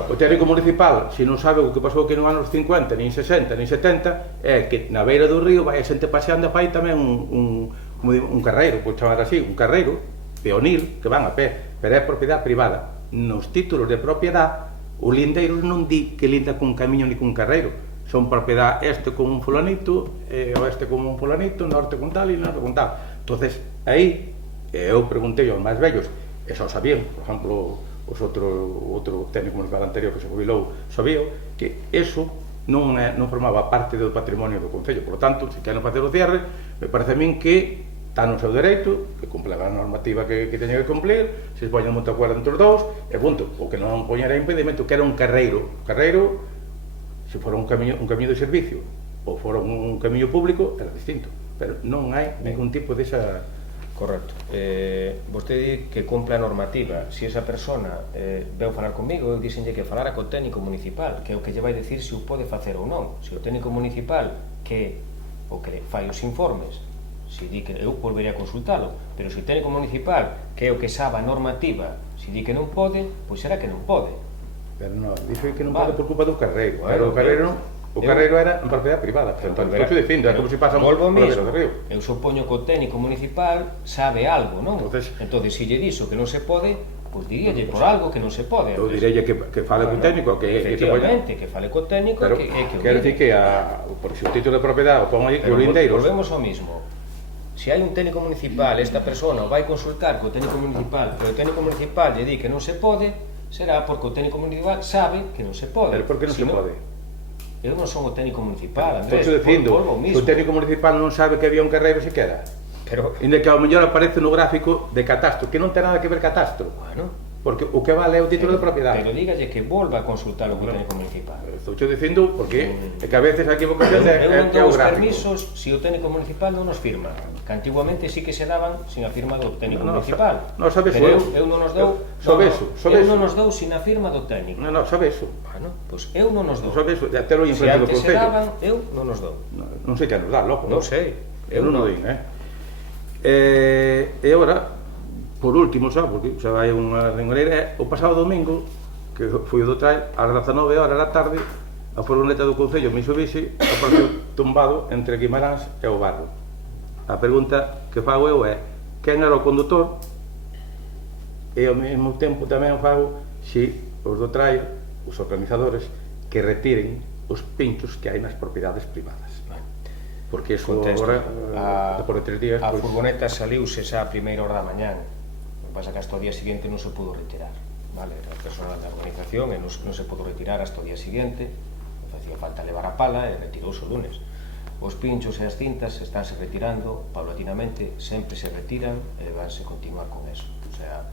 o técnico municipal, se non sabe o que pasou aquí nos anos 50, nin 60, nin 70, é que na beira do río vai a xente paseando e fai tamén un carreiro, por chamar así, un carreiro peonil que van a pé, pero é propiedade privada. Nos títulos de propiedade, o lindeiro non di que linda cun camiño ni cun carreiro. Son propiedade este con un fulanito, oeste con un fulanito, norte con tal e norte con tal. Entonces, aí, eu preguntei aos máis vellos, e só sabían, por exemplo, os outro técnico municipal anterior que se jubilou, sabía que eso non formaba parte do patrimonio do Concello. Por lo tanto, se queren facer o cierre, me parece a min que está no seu dereito, que cumpla a normativa que teña que cumplir, se poñen moito acuerdo entre os dous, e punto. O que non poñera impedimento que era un carreiro. Se fora un camiño de servicio ou fora un camiño público, era distinto, pero non hai ningún tipo de esa... Correcto. Vostede di que cumpla a normativa. Se esa persona veu falar comigo, eu dixenlle que falara co técnico municipal, que é o que lle vai dicir se o pode facer ou non. Se o técnico municipal que fai os informes, se di que eu volvería a consultalo, pero se o técnico municipal que é o que sabe a normativa, se di que non pode, pois será que non pode. Pero non, dixo que non pode por culpa do carreiro. Pero o carreiro era en propiedade privada. Estou dicindo, é como se pasa volvo mesmo. Eu supoño que o técnico municipal sabe algo, non? Entón, se lle dixo que non se pode, pois diríalle por algo que non se pode. Eu diríalle que fale co técnico, efectivamente, que fale co técnico, que o quero dicir que por o título de propiedade o pon aí que o lindeiro. Volvemos ao mismo. Se hai un técnico municipal, esta persona vai consultar co técnico municipal, pero o técnico municipal lle di que non se pode, será porque o técnico municipal sabe que non se pode. Pero por que non se pode? Eu non son o técnico municipal, Andrés. Estou dicindo, o técnico municipal non sabe que había un carreiro sequera. Inda que ao mellor aparece no gráfico de catastro, que non ten nada que ver catastro. Bueno, porque o que vale é o título de propiedade. Pero dígalle que volva a consultar o técnico municipal. Estou dicindo porque é que a veces a equivocación é o gráfico. Eu non dou os permisos se o técnico municipal non os firma. Que antiguamente sí que se daban sin a firma do técnico municipal. Non sabes pero eu non os dou. Eu non os dou sin a firma do técnico. Non, sabes eso. Bueno, pois eu non os dou. Sabes eso, ya te lo enfrente do Concello. Se antes se daban, eu non os dou. Non sei que nos dá, loco. Non sei. Eu non o din, E agora, por último, xa, porque xa vai unha rengoreira, o pasado domingo, que foi o do trail, ás 19 horas da tarde, a furgoneta do Concello Mitsubishi apareceu tumbado entre Guimarães e o Barro. A pregunta que fago eu é quen era o condutor e ao mesmo tempo tamén fago se os do trail, os organizadores, que retiren os pinchos que hai nas propiedades privadas. Porque iso agora, por 3 días... A furgoneta saliuse xa a primeira hora da mañán. O que pasa que hasta o día seguinte non se pudo retirar. Vale, era personal da organización e non se pudo retirar hasta o día seguinte. Facía falta levar a pala e retirouse o lunes. os pinchos e as cintas estánse retirando paulatinamente, sempre se retiran e vanse continuar con eso. O sea,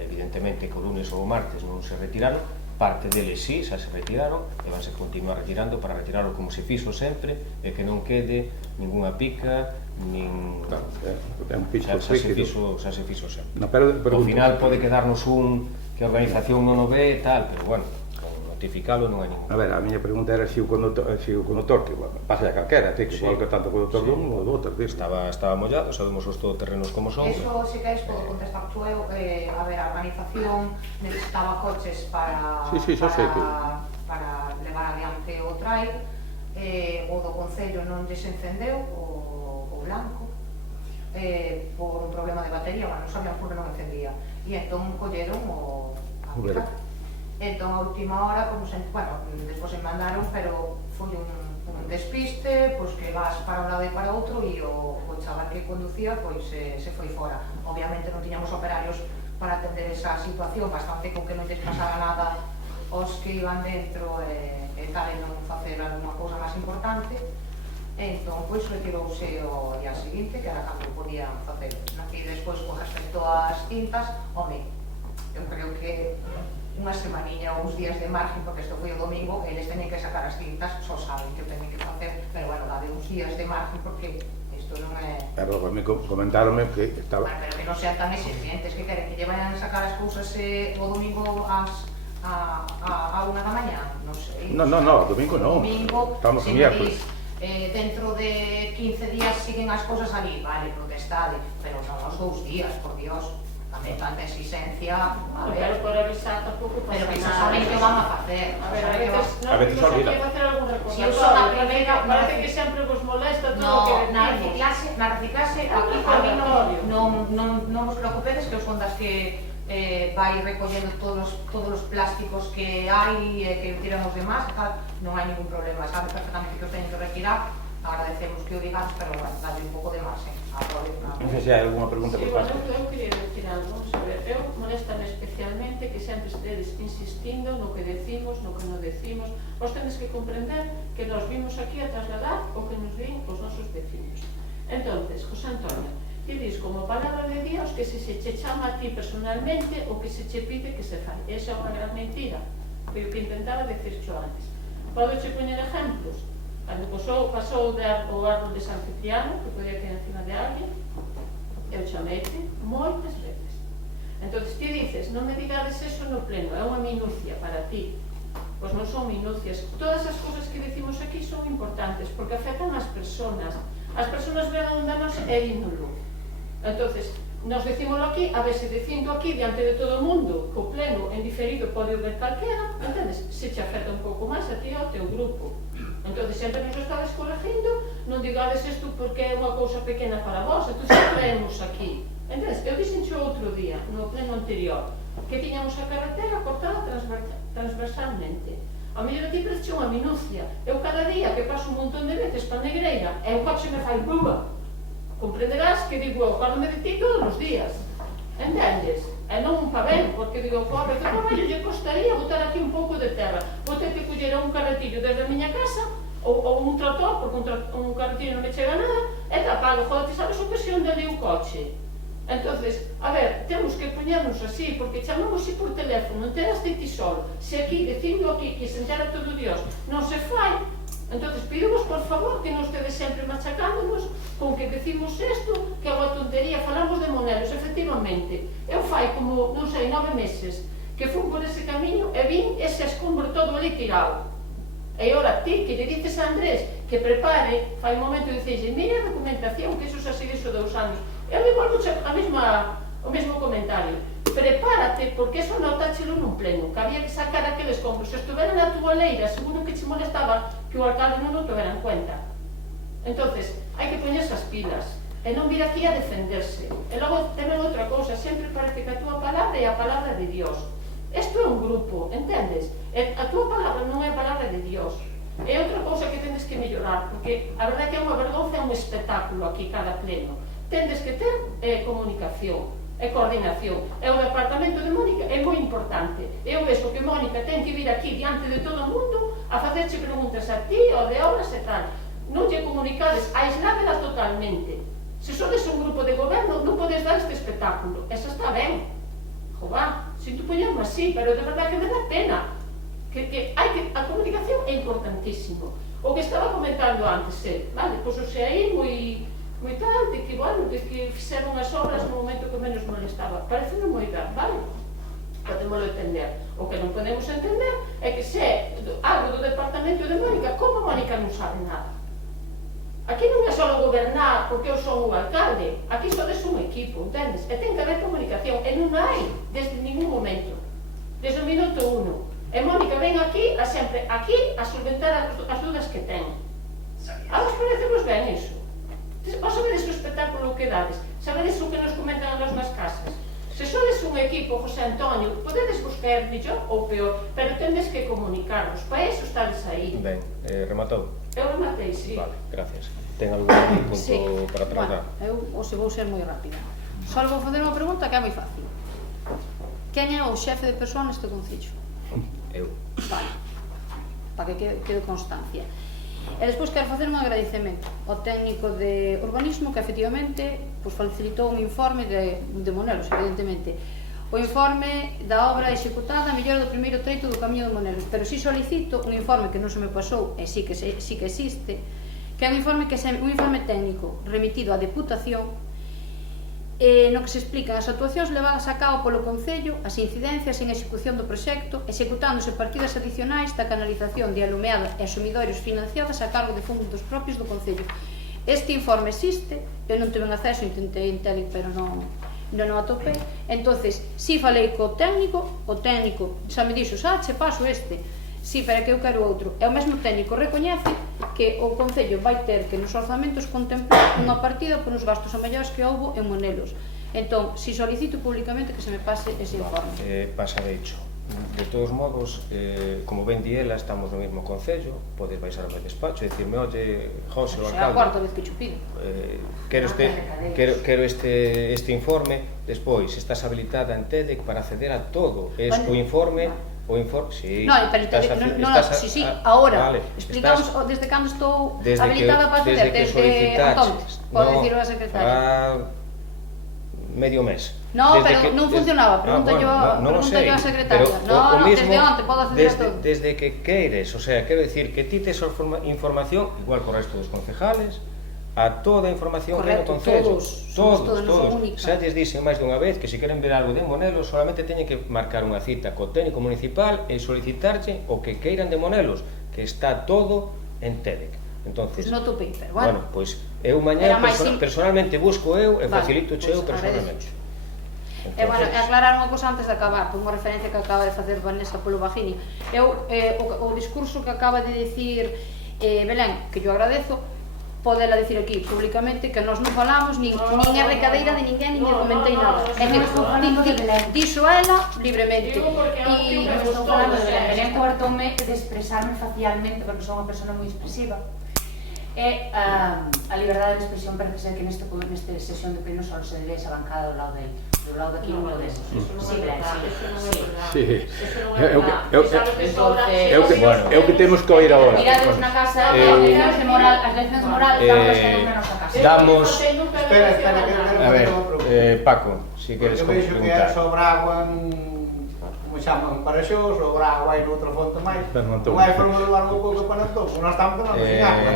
evidentemente que o lunes ou o martes non se retiraron, parte deles sí, xa se retiraron e vanse continuar retirando para retirarlo como se fixo sempre e que non quede ninguna pica, nin... xa se fixo sempre. Ao final pode quedarnos un que a organización non o ve e tal, pero bueno, notificalo non hai ningún. A ver, a miña pregunta era se o condutor, que pasa a calquera, que igual que tanto o condutor dun ou do outro. Estaba mollado, sabemos os todoterrenos como son. Eso, se queres, podo contestar tú eu. A ver, a organización necesitaba coches para levar adiante o trail. O do Concello non desencendeu o blanco por un problema de batería, non sabían por que non encendía. E entón colleron a picar. Entón, a última hora, despois se mandaron, pero foi un despiste, pois que vas para un lado e para outro e o chaval que conducía pois se foi fora. Obviamente non tiñamos operarios para atender esa situación, bastante con que non lles pasara nada aos que iban dentro e tal, e non facer alguna cousa máis importante. Entón, pois, retirouse o día seguinte, que era cando podían facer. E despois, con respecto ás cintas, home, eu creo que unha semaniña ou uns días de margen, porque isto foi o domingo, eles teñen que sacar as cintas, só saben que o teñen que facer, pero bueno, dade uns días de margen, porque isto non é... Pero a mí comentáronme que estaba... Pero que non sean tan exigentes, que queren que lle vayan a sacar as cousas o domingo a 1 da mañá, non sei. No, o domingo non. Estamos en miércoles. Dentro de 15 días siguen as cousas ali, vale, protestade, pero non os 2 días, por Dios. Tamén tanta exigencia, a ver, pero por avisar tampouco pasa nada. Pero que xa saben que van a facer. A veces olvida. Si eu son a primeira, parece que sempre vos molesta todo o que decimos. Na reciclaxe, aquí a mí non vos preocupedes, que eu son das que vai recollendo todos os plásticos que hai e que tiran os demás, non hai ningún problema, sabe perfectamente que os teñen que retirar. Agradecemos que o digamos, pero dale un pouco de margen. Non sei se hai alguna pregunta por parte. Eu queria decir algo, eu molestame especialmente que sempre estedes insistindo no que decimos, no que non decimos. Vos tenes que comprender que nos vimos aquí a trasladar o que nos ven os nosos vecinos. Entonces, José Antonio, ti dis como palabra de Dios que se che chama a ti personalmente o que se che pide que se fai. Esa é unha gran mentira, pero que intentaba decircho antes. Podo che poñer exemplos. Cando pasou o árbol de San Cipriano, que podía caer encima de alguén, eu chameite moitas veces. Entón, ti dices, non me digades eso no pleno, é unha minucia para ti. Pois non son minucias. Todas as cousas que decimos aquí son importantes, porque afectan ás persoas. As persoas ven onde nos e índolo. Entón, nos decímoslo aquí, a ver se dicindo aquí, diante de todo o mundo, co pleno, en diferido, pode ver calquera, entendes? Se te afecta un pouco máis a ti ou ao teu grupo. Entón, sempre nos estades corregindo, non digades isto porque é unha cousa pequena para vos, entón sempre traemos aquí. Entonces, eu dixenxo outro día, no pleno anterior, que tiñamos a carretera cortada transversalmente. A mellor aquí parece unha minucia. Eu cada día que paso un montón de veces para a Negreira, e o coche me fai buba. Comprenderás que digo, eu acordo-me de ti todos os días. Entendes? E non pa ben, porque digo, pobre, que por medio lle costaría botar aquí un pouco de terra. Vou ter que coller un carretillo desde a miña casa, ou un trator, porque un carretillo non me chega nada, e tapalo, joder, sabes o que se onde ali o coche? Entonces, a ver, temos que poñernos así, porque chamamos así por teléfono, enteraste ti solo. Se aquí, dicindo aquí, que se entera todo Dios, non se fai, entonces pidemos por favor que non estedes sempre machacándonos con que decimos isto, que é unha tontería, falamos de monelos, efectivamente. Eu fai como, non sei, 9 meses que fun por ese camiño e vin ese escombro todo ali tirado. E ora ti, que lle dices a Andrés que prepare, fai un momento e dices, mira a documentación, que iso xa se dixo 2 anos. Eu igual o mesmo comentario. Prepárate, porque eso notáchelo nun pleno, que había que sacar aquel escombro. Se estuvera na túa leira, seguro que che molestaba que o alcalde non o tovera en cuenta. Entonces, hai que poñerse as pilas e non vir aquí a defenderse. E logo tamén outra cousa, sempre parece que a túa palabra é a palabra de Dios. Isto é un grupo, entendes? E a túa palabra non é a palabra de Dios. É outra cousa que tendes que mellorar, porque a verdade é que é unha vergonza, é un espectáculo aquí cada pleno. Tendes que ter comunicación e coordinación. E o departamento de Mónica é moi importante. Eu vexo que Mónica ten que vir aquí diante de todo o mundo a facerche preguntas a ti ou de obras e tal. non lle comunicades, aisládela totalmente. Se sodes un grupo de goberno, non podes dar este espectáculo. Esa está ben. Jová, sinto poñerme así, pero de verdad que me dá pena. A comunicación é importantísimo. O que estaba comentando antes, vale, pois o sea aí moi tal, de que, bueno, de que fixeron as obras no momento que menos molestaba. Parece moi ben, vale? Podémoslo entender. O que non podemos entender é que se é algo do departamento de Mónica, como Mónica non sabe nada? Aquí non é só gobernar porque eu son o alcalde, aquí sodes un equipo, entendes? E ten que haber comunicación, e non hai desde ningún momento, desde o minuto 1. E Mónica ven aquí, sempre aquí, a solventar as dudas que ten. A vos parecemos ben iso? Vos sabedes o espectáculo que dades? Sabedes o que nos comentan a nos nas casas? Se sodes un equipo, José Antonio, podedes buscar mellor ou peor, pero tendes que comunicarvos, para iso estades aí. Ben, rematou? Eu rematei, sí. Vale, gracias. Ten algún punto para tratar? Eu vou ser moi rápida. Só vou fazer unha pregunta que é moi fácil. Quen é o xefe de persoa neste concello? Eu. Vale, para que quede constancia. E despois quero facer un agradecemento ao técnico de urbanismo que efectivamente facilitou un informe de Monelos, evidentemente. O informe da obra executada a mellor do primeiro treito do Camiño de Monelos, pero si solicito un informe que non se me pasou e si que existe, que é un informe técnico remitido á Deputación, no que se explican as actuacións levadas a cabo polo Concello, as incidencias en execución do proxecto, executándose partidas adicionais da canalización de alumeado e sumidoiros financiadas a cargo de fondos propios do Concello. Este informe existe, eu non tive acceso, intentei en Telic, pero non atopei. Entonces, si falei co técnico, o técnico xa me dixo, che paso este. Si, pero que eu quero outro. E o mesmo técnico recoñece que o Concello vai ter que nos orzamentos contemplar unha partida por uns gastos a mellores que houbo en Monelos. Entón, si solicito públicamente que se me pase ese informe. Pasa de hecho. De todos modos, como ben di ela, estamos no mesmo Concello, podes baixar ao meu despacho e dicirme, oye, José, o alcalde... É a cuarta vez que cho pido. Quero este informe, despois estás habilitada en TEDEC para acceder a todo. Es o informe... O informe, sí. Sí, ahora. Explicamos desde cando estou habilitada para acceder. Entonces, pode dicirlo a secretaria. Medio mes. No, pero non funcionaba. Pregúntalle a secretaria. No, desde onte podo acceder a todo. Desde que queires, o sea, quero dicir que ti tes información, igual co resto dos concejales, a toda a información que no Concello. Todos. Xa lles dixen máis dunha vez que se queren ver algo de Monelos solamente teñen que marcar unha cita co técnico municipal e solicitarlle o que queiran de Monelos, que está todo en TEDEC. Pois non topei, pero bueno. Pois eu mañá personalmente busco eu e facilito eu personalmente. E aclarar unha cosa antes de acabar, por unha referencia que acaba de facer Vanessa polo Vagini. O discurso que acaba de dicir Belén, que yo agradezo, podela dicir aquí públicamente que nós non falamos nin é recadeira de ninguén, nin comentei nada. É que dixo ela libremente. E non estou falando de Belén coartoume de expresarme facialmente porque son unha persona moi expresiva. E a liberdade de expresión parece ser que neste sesión de pleno só se debe esa bancada do lado dele. Do lado daqui non podemos. Sí, Belén, sí. É o que temos que oír agora. Mirades na casa, as leccións de moral, damos na nosa casa. Damos... Espera, a ver, Paco, si queres preguntar. Eu veixo que é sobre agua como chaman para xo, sobre agua e noutra fonte máis. Non hai forma de levar un pouco para non todos, nós estamos tomando sin agua.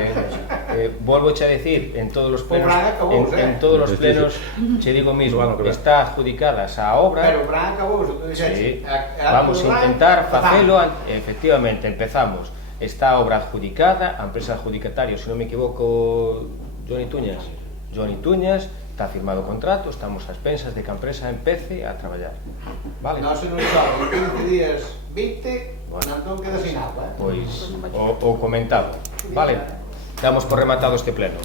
Volvo a decir, en todos os plenos, che digo mismo, está adjudicada esa obra. Pero Bran acabou, sí, vamos a intentar facelo, efectivamente, empezamos. Está a obra adjudicada, a empresa adjudicataria, se non me equivoco, Johnny Tuñas, está firmado o contrato, estamos a expensas de que a empresa empece a traballar. Vale? Non se nos sabe, 15 días 20, non queda sin agua. Pois, o comentado. Vale? Damos por rematado este pleno.